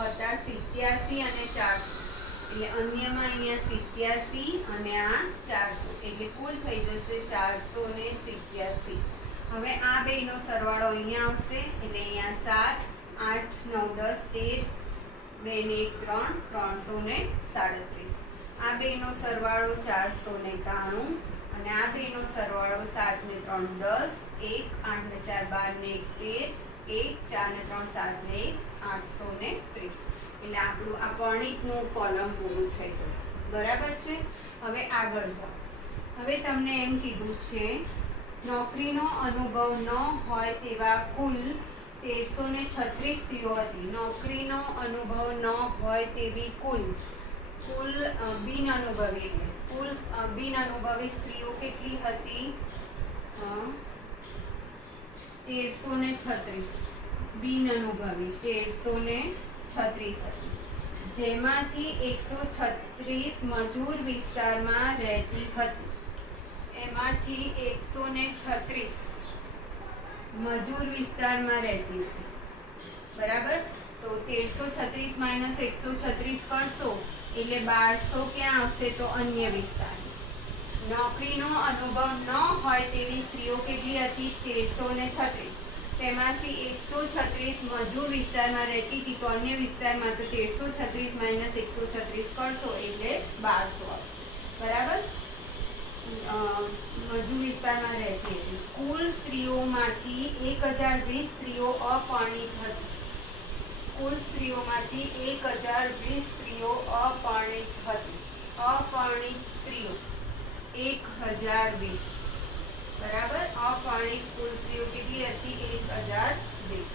હતા 87 અને 400. એટલે અન્યમાં અહીંયા 87 અને આ 400. એટલે કુલ થઈ જશે 487. હવે આ બેનો સરવાળો અહીંયા આવશે. એટલે અહીંયા 7, 8, 9, 10, 13, 2 ને 1 3, 337. આ બેનો સરવાળો 493 અને આ બેનો સરવાળો 7 ને 3 10, 1, 8 ને 4 12 ને 1 13, 1, 4 ને 3 7 ને 1 830. એટલે આપણું આ પરણિતનું કોલમ પૂરું થઈ ગયું, બરાબર છે. હવે આગળ જાઓ. હવે તમને એમ કીધું છે નોકરીનો અનુભવ ન હોય તેવા કુલ 1336 સ્ત્રીઓ હતી. નોકરીનો અનુભવ ન હોય તેવી કુલ બિન અનુભવી સ્ત્રીઓ કેટલી હતી? 1336. બિન અનુભવી 1336 હતી, જેમાંથી 136 મજૂર વિસ્તારમાં રહેતી હતી. એમાંથી 136 મજૂર વિસ્તારમાં રહેતી હતી, બરાબર. તો 1336 માઇનસ 136 કરશો એટલે 1200 ક્યાં આવશે? તો અન્ય વિસ્તાર. નોકરીનો અનુભવ ન હોય તેવી સ્ત્રીઓ કેટલી હતી? 1336. તેમાંથી 136 મજૂર વિસ્તારમાં રહેતી હતી. તો અન્ય વિસ્તારમાં તો 1336 માઇનસ 136 કરશો એટલે 1200 આવશે, બરાબર. મજૂર વિસ્તારમાં રહેતી હતી. કુલ સ્ત્રીઓમાંથી 1020 સ્ત્રીઓ અપરિણિત હતી. કુલ સ્ત્રીઓમાંથી 1020 સ્ત્રીઓ અપરિણિત હતી. અપરિણિત સ્ત્રીઓ 1020, બરાબર. અપરિણિત કુલ સ્ત્રીઓ કેટલી હતી? 1020.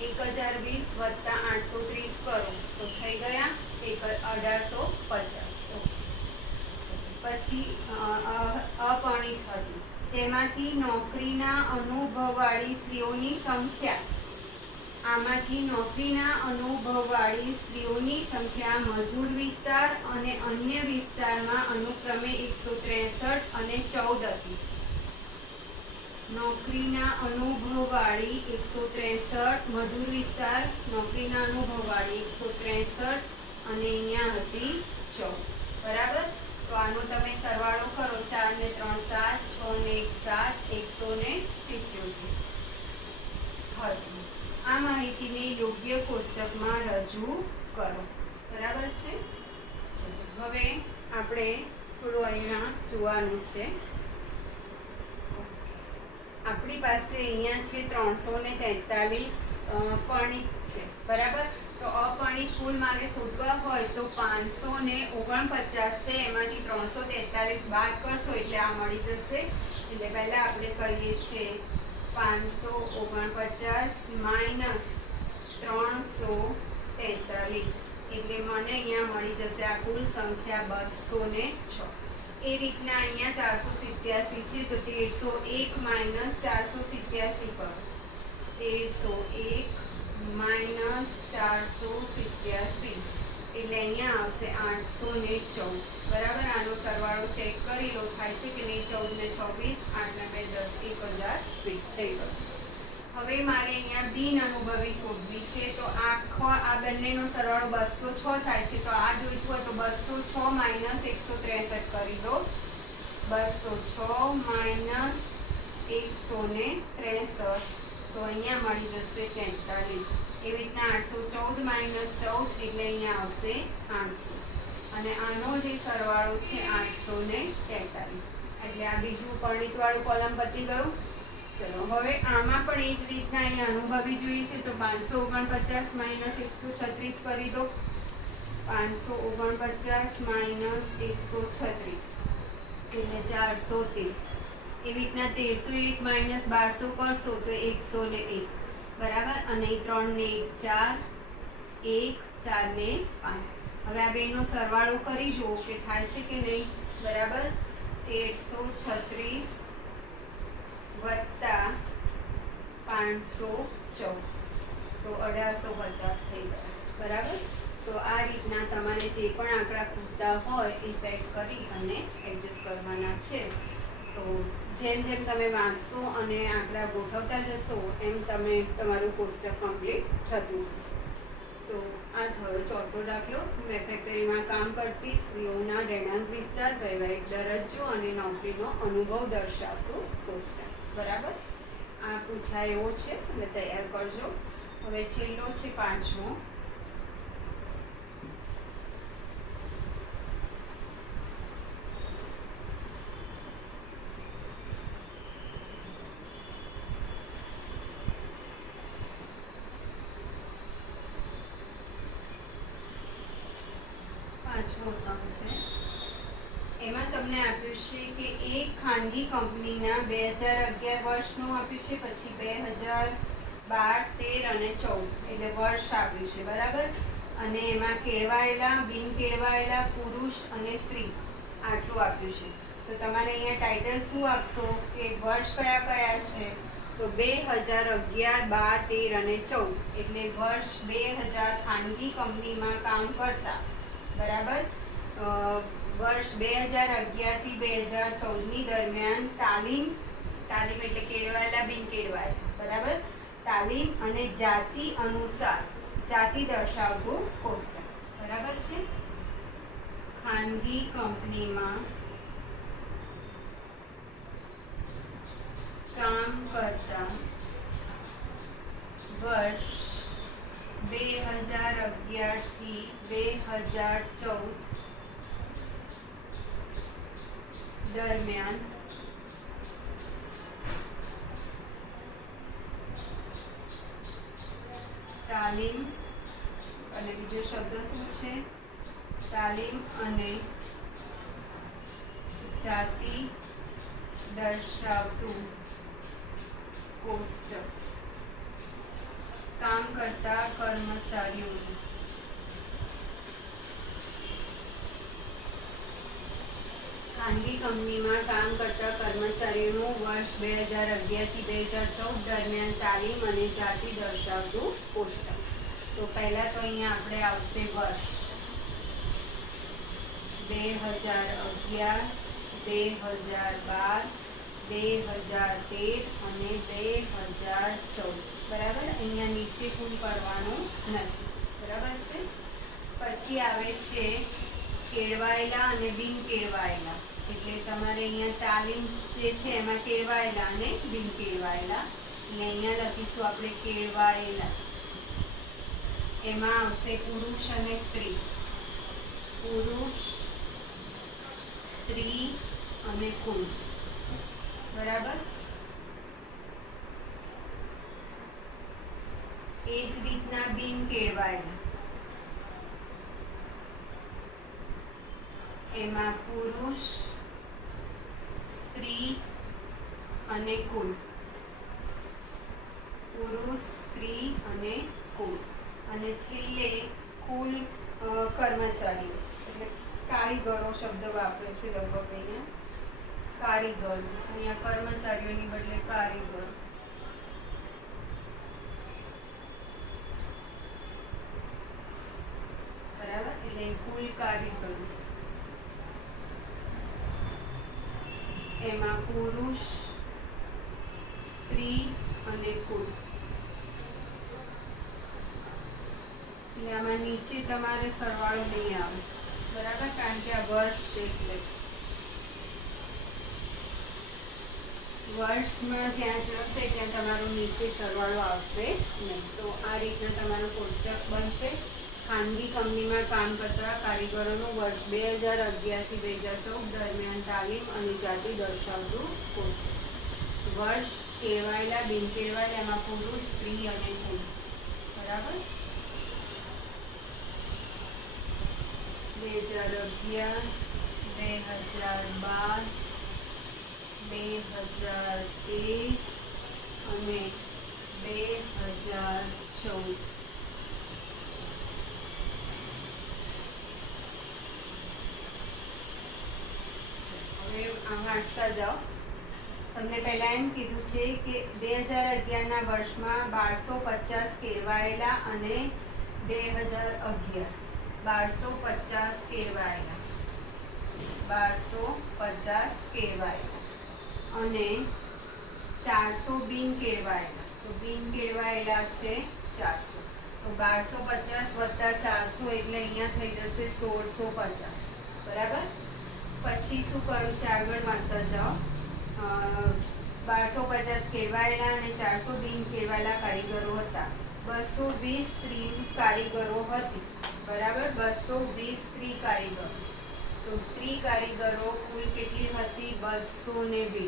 1020 વત્તા 830 કરો તો થઈ ગયા 1850. પછી અપરિણિત હતી. તેમાંથી નોકરીના અનુભવવાળી સ્ત્રીઓની સંખ્યા મજૂર વિસ્તાર અને અન્ય વિસ્તારમાં અનુક્રમે 163 અને 14 હતી. નોકરીના અનુભવવાળી 163, મજૂર વિસ્તાર નોકરીના અનુભવવાળી 163 અને અહીંયા હતી 14, બરાબર. તો આનો તમે સરવાળો કરો. 4 ને 3 7, 6 ને 1 7, 177 હતી. આ માહિતીને યોગ્ય કોષ્ટકમાં રજૂ કરો, બરાબર છે. હવે આપણે થોડું અહીંયા જોવાનું છે. આપણી પાસે અહીંયા છે 343 પરણિત છે, બરાબર. તો અપરિણિત કુલ માને શોધવા હોય તો 549 છે, એમાંથી 343 બાદ કરશો એટલે આ મળી જશે. એટલે પહેલા આપણે કહીએ છીએ 549 માઇનસ 343, એટલે મને અહીંયા મળી જશે આ કુલ સંખ્યા 206. એ રીતના અહીંયા 487 છે, તો 1301 માઇનસ 487 કરો. 1301 માઇનસ 487 એટલે અહીંયા આવશે 814. બરાબર, આનો સરવાળો ચેક કરી લો, થાય છે કે નહીં? 14 ને 26, 8 ને 2 10, 1020 થઈ ગયો. હવે મારે અહીંયા બિન અનુભવી શોધવી છે, તો આ બંનેનો સરવાળો 206 થાય છે. તો આ જોઈતું હોય તો 206 માઇનસ 163 કરી દો. 206 માઇનસ 163, તો અહીંયા મળી જશે 43. એવી રીતના 814 માઇનસ 14 એટલે અહીંયા આવશે 800, અને આનો જે સરવાળો છે 843. એટલે આ બીજું પરિણિતવાળું કોલમ પતી ગયું. ચલો હવે આમાં પણ એ જ રીતના અહીંયા અનુભવી જોઈએ છે, તો 549 માઇનસ 136 કરી દો. 549 માઇનસ 136 એટલે 413. એવી રીતના 1301 માઇનસ 1200 કરશો તો 101. બરાબર, અને 3 ને 1 4 ને 5. હવે આ બેનો સરવાળો કરી જુઓ કે થાય છે કે નહીં. બરાબર, 1336 વત્તા 514 તો 1850 થઈ ગયા. બરાબર, તો આ રીતના તમારે જે પણ આંકડા ખૂટતા હોય એ સેટ કરી અને એડજસ્ટ કરવાના છે. તો જેમ જેમ તમે વાંચશો અને આંકડા ગોઠવતા જશો એમ તમે તમારું કોષ્ટક કમ્પ્લીટ થતું જશે. તો આ થયો ચોથો દાખલો. મેં ફેક્ટરીમાં કામ કરતી સ્ત્રીઓના રહેણાંક વિસ્તાર, વૈવાહિક દરજ્જો અને નોકરીનો અનુભવ દર્શાવતું કોષ્ટક. બરાબર, આ પૂછાય એવો છે એટલે તૈયાર કરજો. હવે છેલ્લો છે પાંચમો. પાંચમો સમ છે. એમાં તમને આપ્યું છે કે એક ખાનગી કંપનીના 2011 વર્ષનું આપ્યું છે, પછી 2012, 13 અને 14 એટલે વર્ષ આપ્યું છે. બરાબર, અને એમાં કેળવાયેલા, બિન કેળવાયેલા, પુરુષ અને સ્ત્રી આટલું આપ્યું છે. તો તમારે અહીંયા ટાઇટલ શું આપશો કે વર્ષ કયા કયા છે? તો 2011, 12, 13 અને 14 એટલે વર્ષ 2000 ખાનગી કંપનીમાં કામ કરતા. બરાબર, વર્ષ 2011 થી 2014 દરમિયાન તાલીમ એટલે કેળવાયેલા, બિન કેળવાયેલા. બરાબર, તાલીમ અને જાતિ અનુસાર જાતિ દર્શાવતું કોષ્ટક. બરાબર છે. ખાનગી કંપનીમાં કામ કરતા વર્ષ 2011 થી 2014 દરમિયાન તાલીમ અને બીજો શબ્દ શું છે? તાલીમ અને જાતિ દર્શાવતું કોષ્ટક. કામ કરતા કર્મચારીઓનું ખાનગી કંપનીમાં કામ કરતા કર્મચારીઓનું વર્ષ 2011 થી 2014 દરમિયાન તાલીમ અને જાતિ દર્શાવતું કોષ્ટક. તો પહેલા તો અહીંયા આપણે આવશે વર્ષ 2011, 2012, 2013 અને 2014. બરાબર, અહીંયા નીચે કુલ કરવાનું નથી. બરાબર છે. પછી આવે છે કેળવાયેલા અને બિન કેળવાયેલા. એટલે તમારે અહીંયા તાલીમ જે છે એમાં કેળવાયેલા અને બિન કેળવાયેલા. એટલે અહીંયા લખીશું આપણે કેળવાયેલા. એમાં આવશે પુરુષ અને સ્ત્રી. પુરુષ, સ્ત્રી અને કુલ. બરાબર, એ જ રીતના બિન કેળવાયેલા. એમાં પુરુષ, સ્ત્રી અને કુલ. પુરુષ, સ્ત્રી અને કુલ. અને છેલ્લે કુલ કર્મચારીઓ એટલે કારીગરો શબ્દ વાપરે છે લગભગ અહીંયા. કારીગર, અહીંયા કર્મચારીઓની બદલે કારીગર. બરાબર, એટલે કુલ કારીગરો. એમાં પુરુષ, સ્ત્રી અને કુલ. એટલે આમાં નીચે તમારે સરવાળો નહીં આવે, બરાબર, કારણ કે આ વર્ષ છે એટલે વર્ષમાં જ્યાં જશે ત્યાં તમારો નીચે સરવાળો આવશે નહીં. તો આ રીતના તમારો કોષ્ટક બનશે. ખાનગી કંપનીમાં કામ કરતા કારીગરોનું વર્ષ 2011 થી 2014 દરમિયાન તાલીમ અને જાતિ દર્શાવતું કોષ્ટક. વર્ષ કેળવાયેલા, બિન કેળવાયેલા, એમાં પુરુષ, સ્ત્રી અને કુલ. બરાબર, 2011, 2012, 2013 અને 2014. હવે વાંચતા જાઓ. તમને પહેલા એમ કીધું છે કે 2011ના વર્ષમાં 1250 કેળવાયેલા અને 2011 1250 કેળવાયેલા, 1250 કેળવાયેલા અને 400 બિન કેળવાયેલા. તો બિન કેળવાયેલા છે 400. તો 1250 વત્તા 400 એટલે અહીંયા થઈ જશે 1650. બરાબર, પછી શું કરું છે આગળ વાંચતા જાઓ. 1250 કેળવાયેલા અને 400 બિન કેળવાયેલા કારીગરો હતા. 220 સ્ત્રી કારીગરો હતી. બરાબર, 220 સ્ત્રી કારીગરો. તો સ્ત્રી કારીગરો કુલ કેટલી હતી? 220.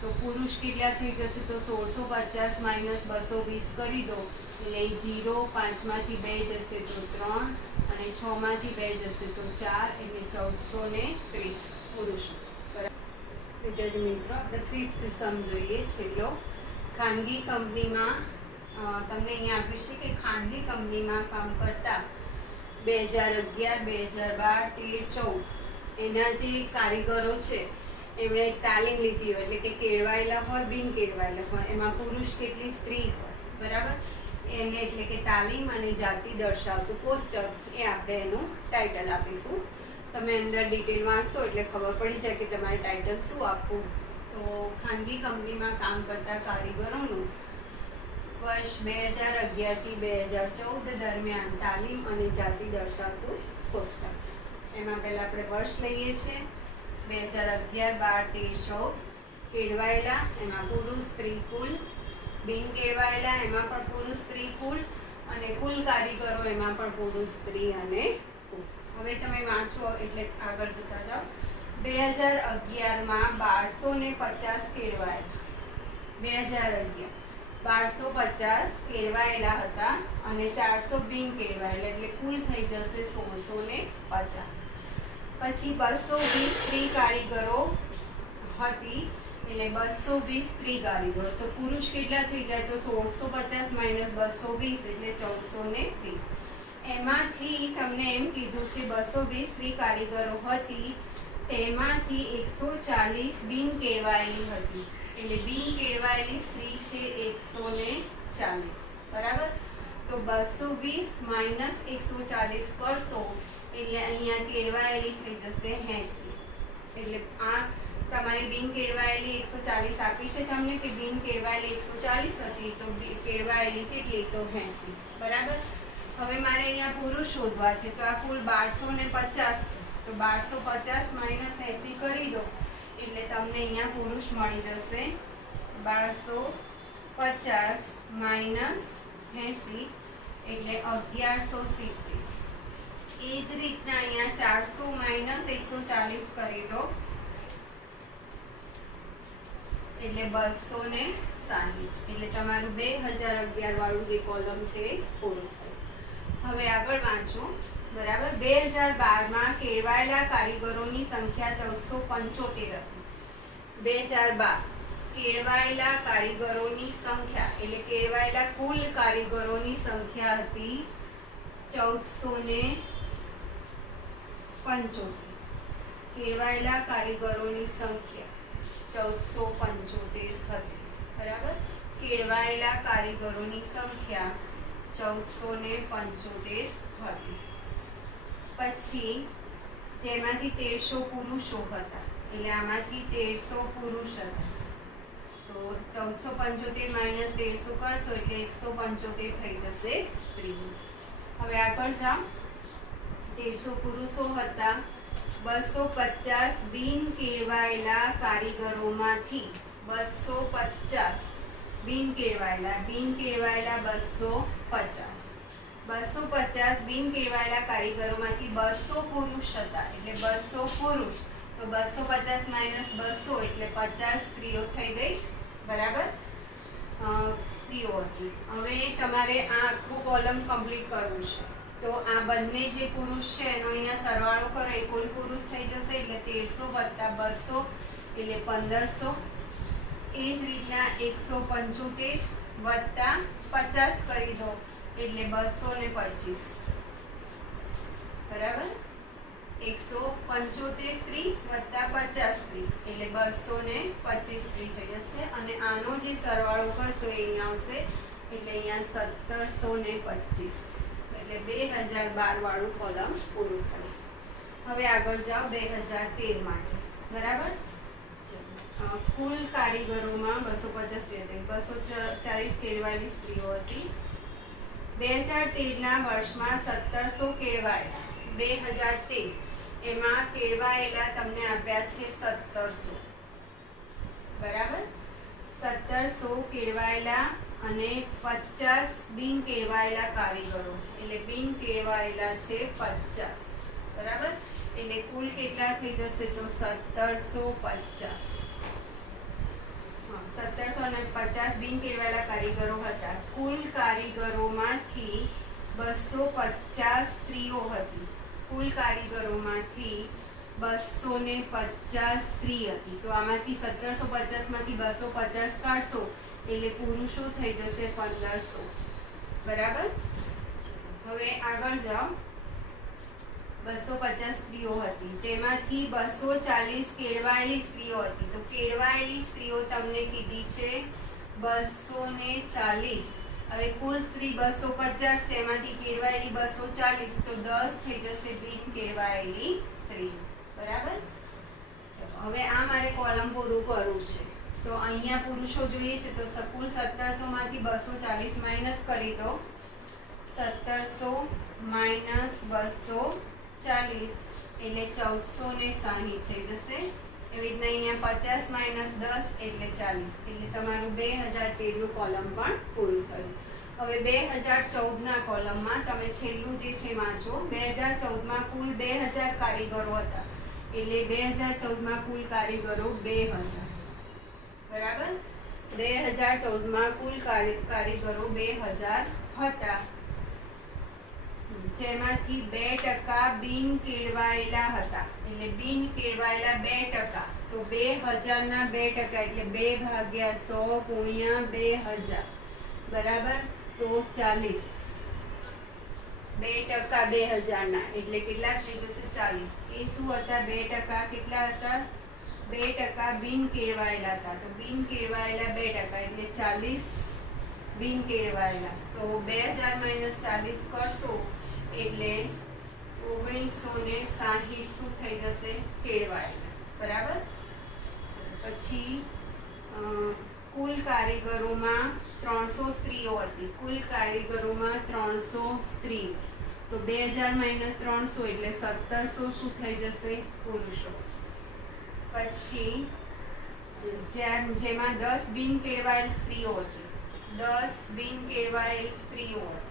તો પુરુષ કેટલા થઈ જશે? તો 1650 માઇનસ 220 કરી દો એટલે 0, 5માંથી 2 જશે તો 3 અને 6માંથી 2 જશે તો 4 એટલે 1430 પુરુષ. વિદ્યાર્થી મિત્રો, આપણે 5th સમ જોઈએ છેલ્લો. ખાનગી કંપનીમાં તમને અહીંયા આપ્યું છે કે ખાનગી કંપનીમાં કામ કરતા 2011, 2012, 13, 14 એના જે કારીગરો છે એમણે તાલીમ લીધી હોય એટલે કે કેળવાયેલા હોય, બિન કેળવાયેલા હોય, એમાં પુરુષ કેટલી, સ્ત્રી હોય. બરાબર, એને એટલે કે તાલીમ અને જાતિ દર્શાવતું કોષ્ટક એ આપણે એનું ટાઇટલ આપીશું. તમે અંદર ડિટેલ વાંચશો એટલે ખબર પડી જાય કે તમારે ટાઇટલ શું આપવું. તો ખાનગી કંપનીમાં કામ કરતા કારીગરોનું વર્ષ 2011 થી 2014 દરમિયાન તાલીમ અને જાતિ દર્શાવતું કોષ્ટક. એમાં પહેલાં આપણે વર્ષ લઈએ છીએ 2011, 12, 13, 14. કેળવાયેલા એમાં પુરુષ, સ્ત્રી, કુલ. બિન કેળવાયેલા એમાં પણ પુરુષ, સ્ત્રી, કુલ. અને કુલ કારીગરો એમાં પણ પુરુષ, સ્ત્રી અને કુલ. હવે તમે વાંચો એટલે આગળ જતા જાઓ. 2011માં 1250 કેળવાયેલા. 2011 1250 કેળવાયેલા હતા અને 400 બિન કેળવાયેલા એટલે કુલ થઈ જશે 1650. પછી 220 સ્ત્રી કારીગરો હતી એટલે 220 સ્ત્રી કારીગરો. તો પુરુષ કેટલા થઈ જાય? તો 1650 માઇનસ 220 એટલે 1430. એમાંથી તમને એમ કીધું છે 220 સ્ત્રી કારીગરો હતી, તેમાંથી 140 બિન કેળવાયેલી હતી. એટલે બિન કેળવાયેલી સ્ત્રી છે 140. બરાબર, તો 220 માઇનસ 140 કરશો એટલે અહીંયા કેળવાયેલી થઈ જશે 80. એટલે આ તમારી બિન કેળવાયેલી 140 આપી છે તમને કે બિન કેળવાયેલી 140 હતી તો કેળવાયેલી કેટલી? તો 80. બરાબર, હવે મારે અહીંયા પુરુષ શોધવા છે તો આ કુલ 1250. તો 1250 માઇનસ 80 કરી દો એટલે તમને અહીંયા પુરુષ મળી જશે 1250 માઇનસ 80 એટલે 1170. એ જ રીતના અહીંયા 400 માઇનસ 140 કરી દો એટલે 260. એટલે તમારું 2011 વાળું જે કોલમ છે એ પૂરું થયું. હવે આગળ વાંચો. બરાબર. 2012 માં કેળવાયેલા કારીગરોની સંખ્યા 1475 હતી. 2012 કેળવાયેલા કારીગરોની સંખ્યા એટલે કેળવાયેલા કુલ કારીગરોની સંખ્યા હતી 1475. કેળવાયેલા કારીગરોની સંખ્યા 1475 હતી. બરાબર. કેળવાયેલા કારીગરોની સંખ્યા 1475 હતી. પછી તેમાંથી 1300 પુરુષો હતા, એટલે આમાંથી 1300 પુરુષ હતા. તો 1475 માઇનસ 1300 કરશો એટલે 175 થઈ જશે સ્ત્રીઓ. હવે આગળ જાઓ. 1300 પુરુષો હતા. 250 બિન કેળવાયેલા કારીગરોમાંથી 250 બિન કેળવાયેલા 250 બિન કેળવાયેલા કારીગરોમાંથી 200 પુરુષ હતા, એટલે 200 પુરુષ. તો 250 માઇનસ 200 એટલે 50 સ્ત્રીઓ થઈ ગઈ. બરાબર. સ્ત્રીઓ હતી. હવે તમારે આ આખું કોલમ કમ્પ્લીટ કરવું છે. તો આ બંને જે પુરુષ છે એનો અહીંયા સરવાળો કરો, એ કુલ પુરુષ થઈ જશે, એટલે 1300 વત્તા 200 એટલે 1500. એ જ રીતના 175 વત્તા 50 કરી દો એટલે 225. બરાબર. 175 સ્ત્રી વત્તા 50 સ્ત્રી એટલે 225 સ્ત્રી થઈ જશે. અને આનો જે સરવાળો કરશો એ અહીંયા આવશે, એટલે અહીંયા 1725. એટલે 2012 વાળું કોલમ પૂરું થયું. હવે આગળ જાઓ 2013 માટે. બરાબર. કુલ કારીગરોમાં 250 હતી. 240 કેળવાયેલી સ્ત્રીઓ હતી. 2013ના વર્ષમાં 1700 કેળવાયેલા. 2013 એમાં કેળવાયેલા તમને આપ્યા છે 1700. બરાબર. 1700 કેળવાયેલા અને 50 બિન કેળવાયેલા કારીગરો, એટલે બિન કેળવાયેલા છે 50. બરાબર. એટલે કુલ કેટલા થઈ જશે? તો 1750. 1700 અને 50 બિન કેળવાયેલા કારીગરો હતા. કુલ કારીગરોમાંથી 250 સ્ત્રીઓ હતી. કુલ કારીગરોમાંથી 250 સ્ત્રી હતી. તો આમાંથી 1750 માંથી 250 કાઢશો એટલે પુરુષો થઈ જશે 1500. બરાબર. હવે આગળ જાઓ. 250 સ્ત્રીઓ હતી. તેમાંથી 240 કેળવાયેલી સ્ત્રીઓ હતી. તો કેળવાયેલી સ્ત્રીઓ તમને કીધી છે 240. હવે કુલ સ્ત્રી 250 છે, એમાંથી કેળવાયેલી 240, તો 10 થઈ જશે બિન કેળવાયેલી સ્ત્રી. બરાબર. ચલો હવે આ મારે કોલમ પૂરું કરવું છે. તો અહીંયા પુરુષો જોઈએ છે, તો કુલ 1700 માંથી 240 માઇનસ કરી દો. 1700 માઇનસ 240 એટલે 1460 થઈ જશે. એવી રીતના અહીંયા 50 માઇનસ 10 એટલે 40. એટલે તમારું 2013 નું કોલમ પણ પૂરું થયું. હવે 2014ના કોલમમાં તમે છેલ્લું જે છે વાંચો. 2014માં કુલ 2000 કારીગરો હતા, એટલે 2014માં કુલ કારીગરો 2000. બરાબર. 2014માં કુલ કારીગરો 2000 હતા, જેમાંથી 2% બિન કેળવાયેલા હતા. એટલે બિન કેળવાયેલા 2%. તો 2000 ના 2% એટલે 2 ભાગ્યા 100 ગુણ્યા 2000. બરાબર. તો 40. 2% 2000 ના એટલે કેટલા થઈ જશે? 40. એ શું હતા? 2% કેટલા હતા? 2% બિન કેળવાયેલા હતા. તો બિન કેળવાયેલા 2% એટલે 40 બિન કેળવાયેલા. તો 2000 માઇનસ 40 કરશો એટલે 1960 શું થઈ જશે? કેળવાયેલા. બરાબર. પછી કુલ કારીગરોમાં 300 સ્ત્રીઓ હતી. કુલ કારીગરોમાં 300 સ્ત્રી. તો 2000 માઇનસ 300 એટલે 1700 શું થઈ જશે? પુરુષો. પછી જેમાં 10 બિન કેળવાયેલ સ્ત્રીઓ હતી. 10 બિન કેળવાયેલ સ્ત્રીઓ હતી.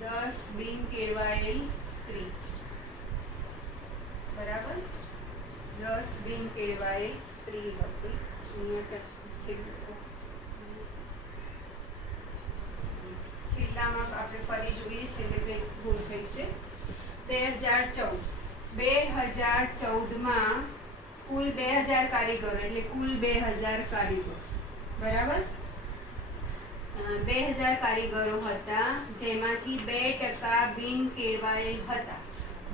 10 બિન કેળવાયેલ સ્ત્રી. બરાબર. 10 બિન કેળવાયેલ સ્ત્રી હતી. છેલ્લામાં આપણે ફરી જોઈએ છે એટલે કંઈક ભૂલ થઈ છે. 2014માં કુલ 2000 કારીગરો એટલે કુલ 2000 કારીગરો બરાબર. 2000 કારીગરો હતા જેમાંથી 2% બિન કેળવાયેલ હતા.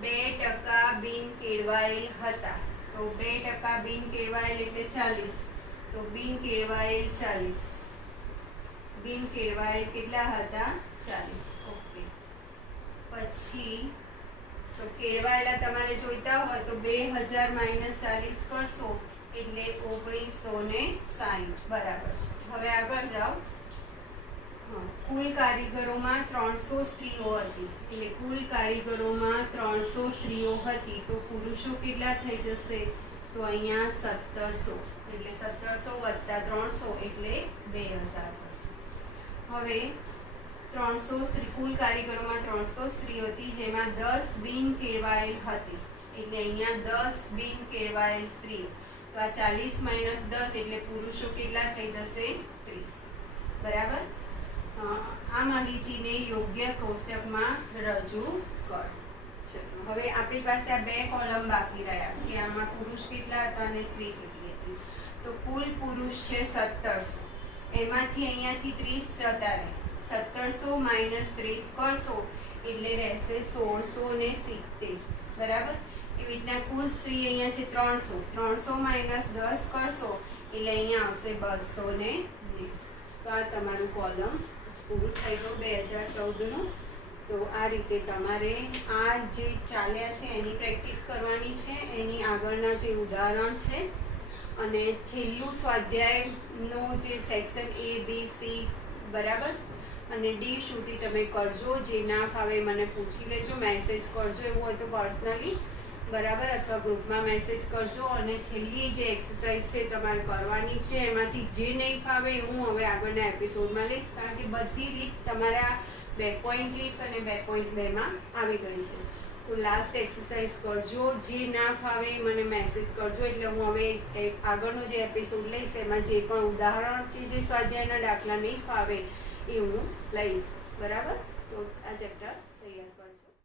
2% બિન કેળવાયેલ હતા. તો 2% બિન કેળવાયેલ એટલે 40. તો બિન કેળવાયેલ 40. બિન કેળવાયેલ કેટલા હતા? 40. ઓકે. પછી તો કેળવાયેલા તમારે જોઈતા હોય તો 2000 - 40 કરશો એટલે 1960 બરાબર છે. હવે આગળ જાઓ. કુલ કારીગરોમાં 300 સ્ત્રીઓ હતી એટલે કુલ કારીગરોમાં 300 સ્ત્રીઓ હતી તો પુરુષો કેટલા થઈ જશે? તો અહીંયા 1700 એટલે 1700 + 300 એટલે 2000 થશે. હવે 300 કુલ કારીગરોમાં 300 સ્ત્રીઓ હતી જેમાં 10 બિન કેળવાયેલ હતી એટલે અહીંયા 10 બિન કેળવાયેલ સ્ત્રી. તો આ 40 - 10 એટલે પુરુષો કેટલા થઈ જશે? 30 બરાબર. આ માહિતીને યોગ્ય કોષ્ટકમાં રજૂ કર. ચલો હવે આપણી પાસે આ બે કોલમ બાકી રહ્યા કે આમાં પુરુષ કેટલા હતા અને સ્ત્રી કેટલી હતી. તો કુલ પુરુષ છે 1700. એમાંથી અહીંયાથી 30 જતા રહે. 1700 - 30 કરશો એટલે રહેશે 1670 બરાબર. એવી રીતના કુલ સ્ત્રી અહીંયા છે 300. 300 - 10 કરશો એટલે અહીંયા આવશે 290. તો આ તમારું કોલમ પૂરું થઈ ગયું 2014નું. તો આ રીતે તમારે આ જે ચાલ્યા છે એની પ્રેક્ટિસ કરવાની છે. એની આગળના જે ઉદાહરણ છે અને છેલ્લું સ્વાધ્યાયનો જે સેક્શન A B C બરાબર અને D સુધી તમે કરજો. જે ના ફાવે મને પૂછી લેજો, મેસેજ કરજો. એવું હોય તો પર્સનલી બરાબર અથવા ગ્રુપમાં મેસેજ કરજો. અને છેલ્લી જે એક્સરસાઇઝ છે તમારે કરવાની છે એમાંથી જે નહીં ફાવે હું હવે આગળના એપિસોડમાં લઈશ કારણ કે બધી રીત તમારા 2.1 અને 2.2માં આવી ગઈ છે. તો લાસ્ટ એક્સરસાઇઝ કરજો. જે ના ફાવે મને મેસેજ કરજો એટલે હું હવે આગળનો જે એપિસોડ લઈશ એમાં જે પણ ઉદાહરણ કે જે સ્વાધ્યાયના દાખલા નહીં ફાવે એ હું લઈશ બરાબર. તો આ ચેપ્ટર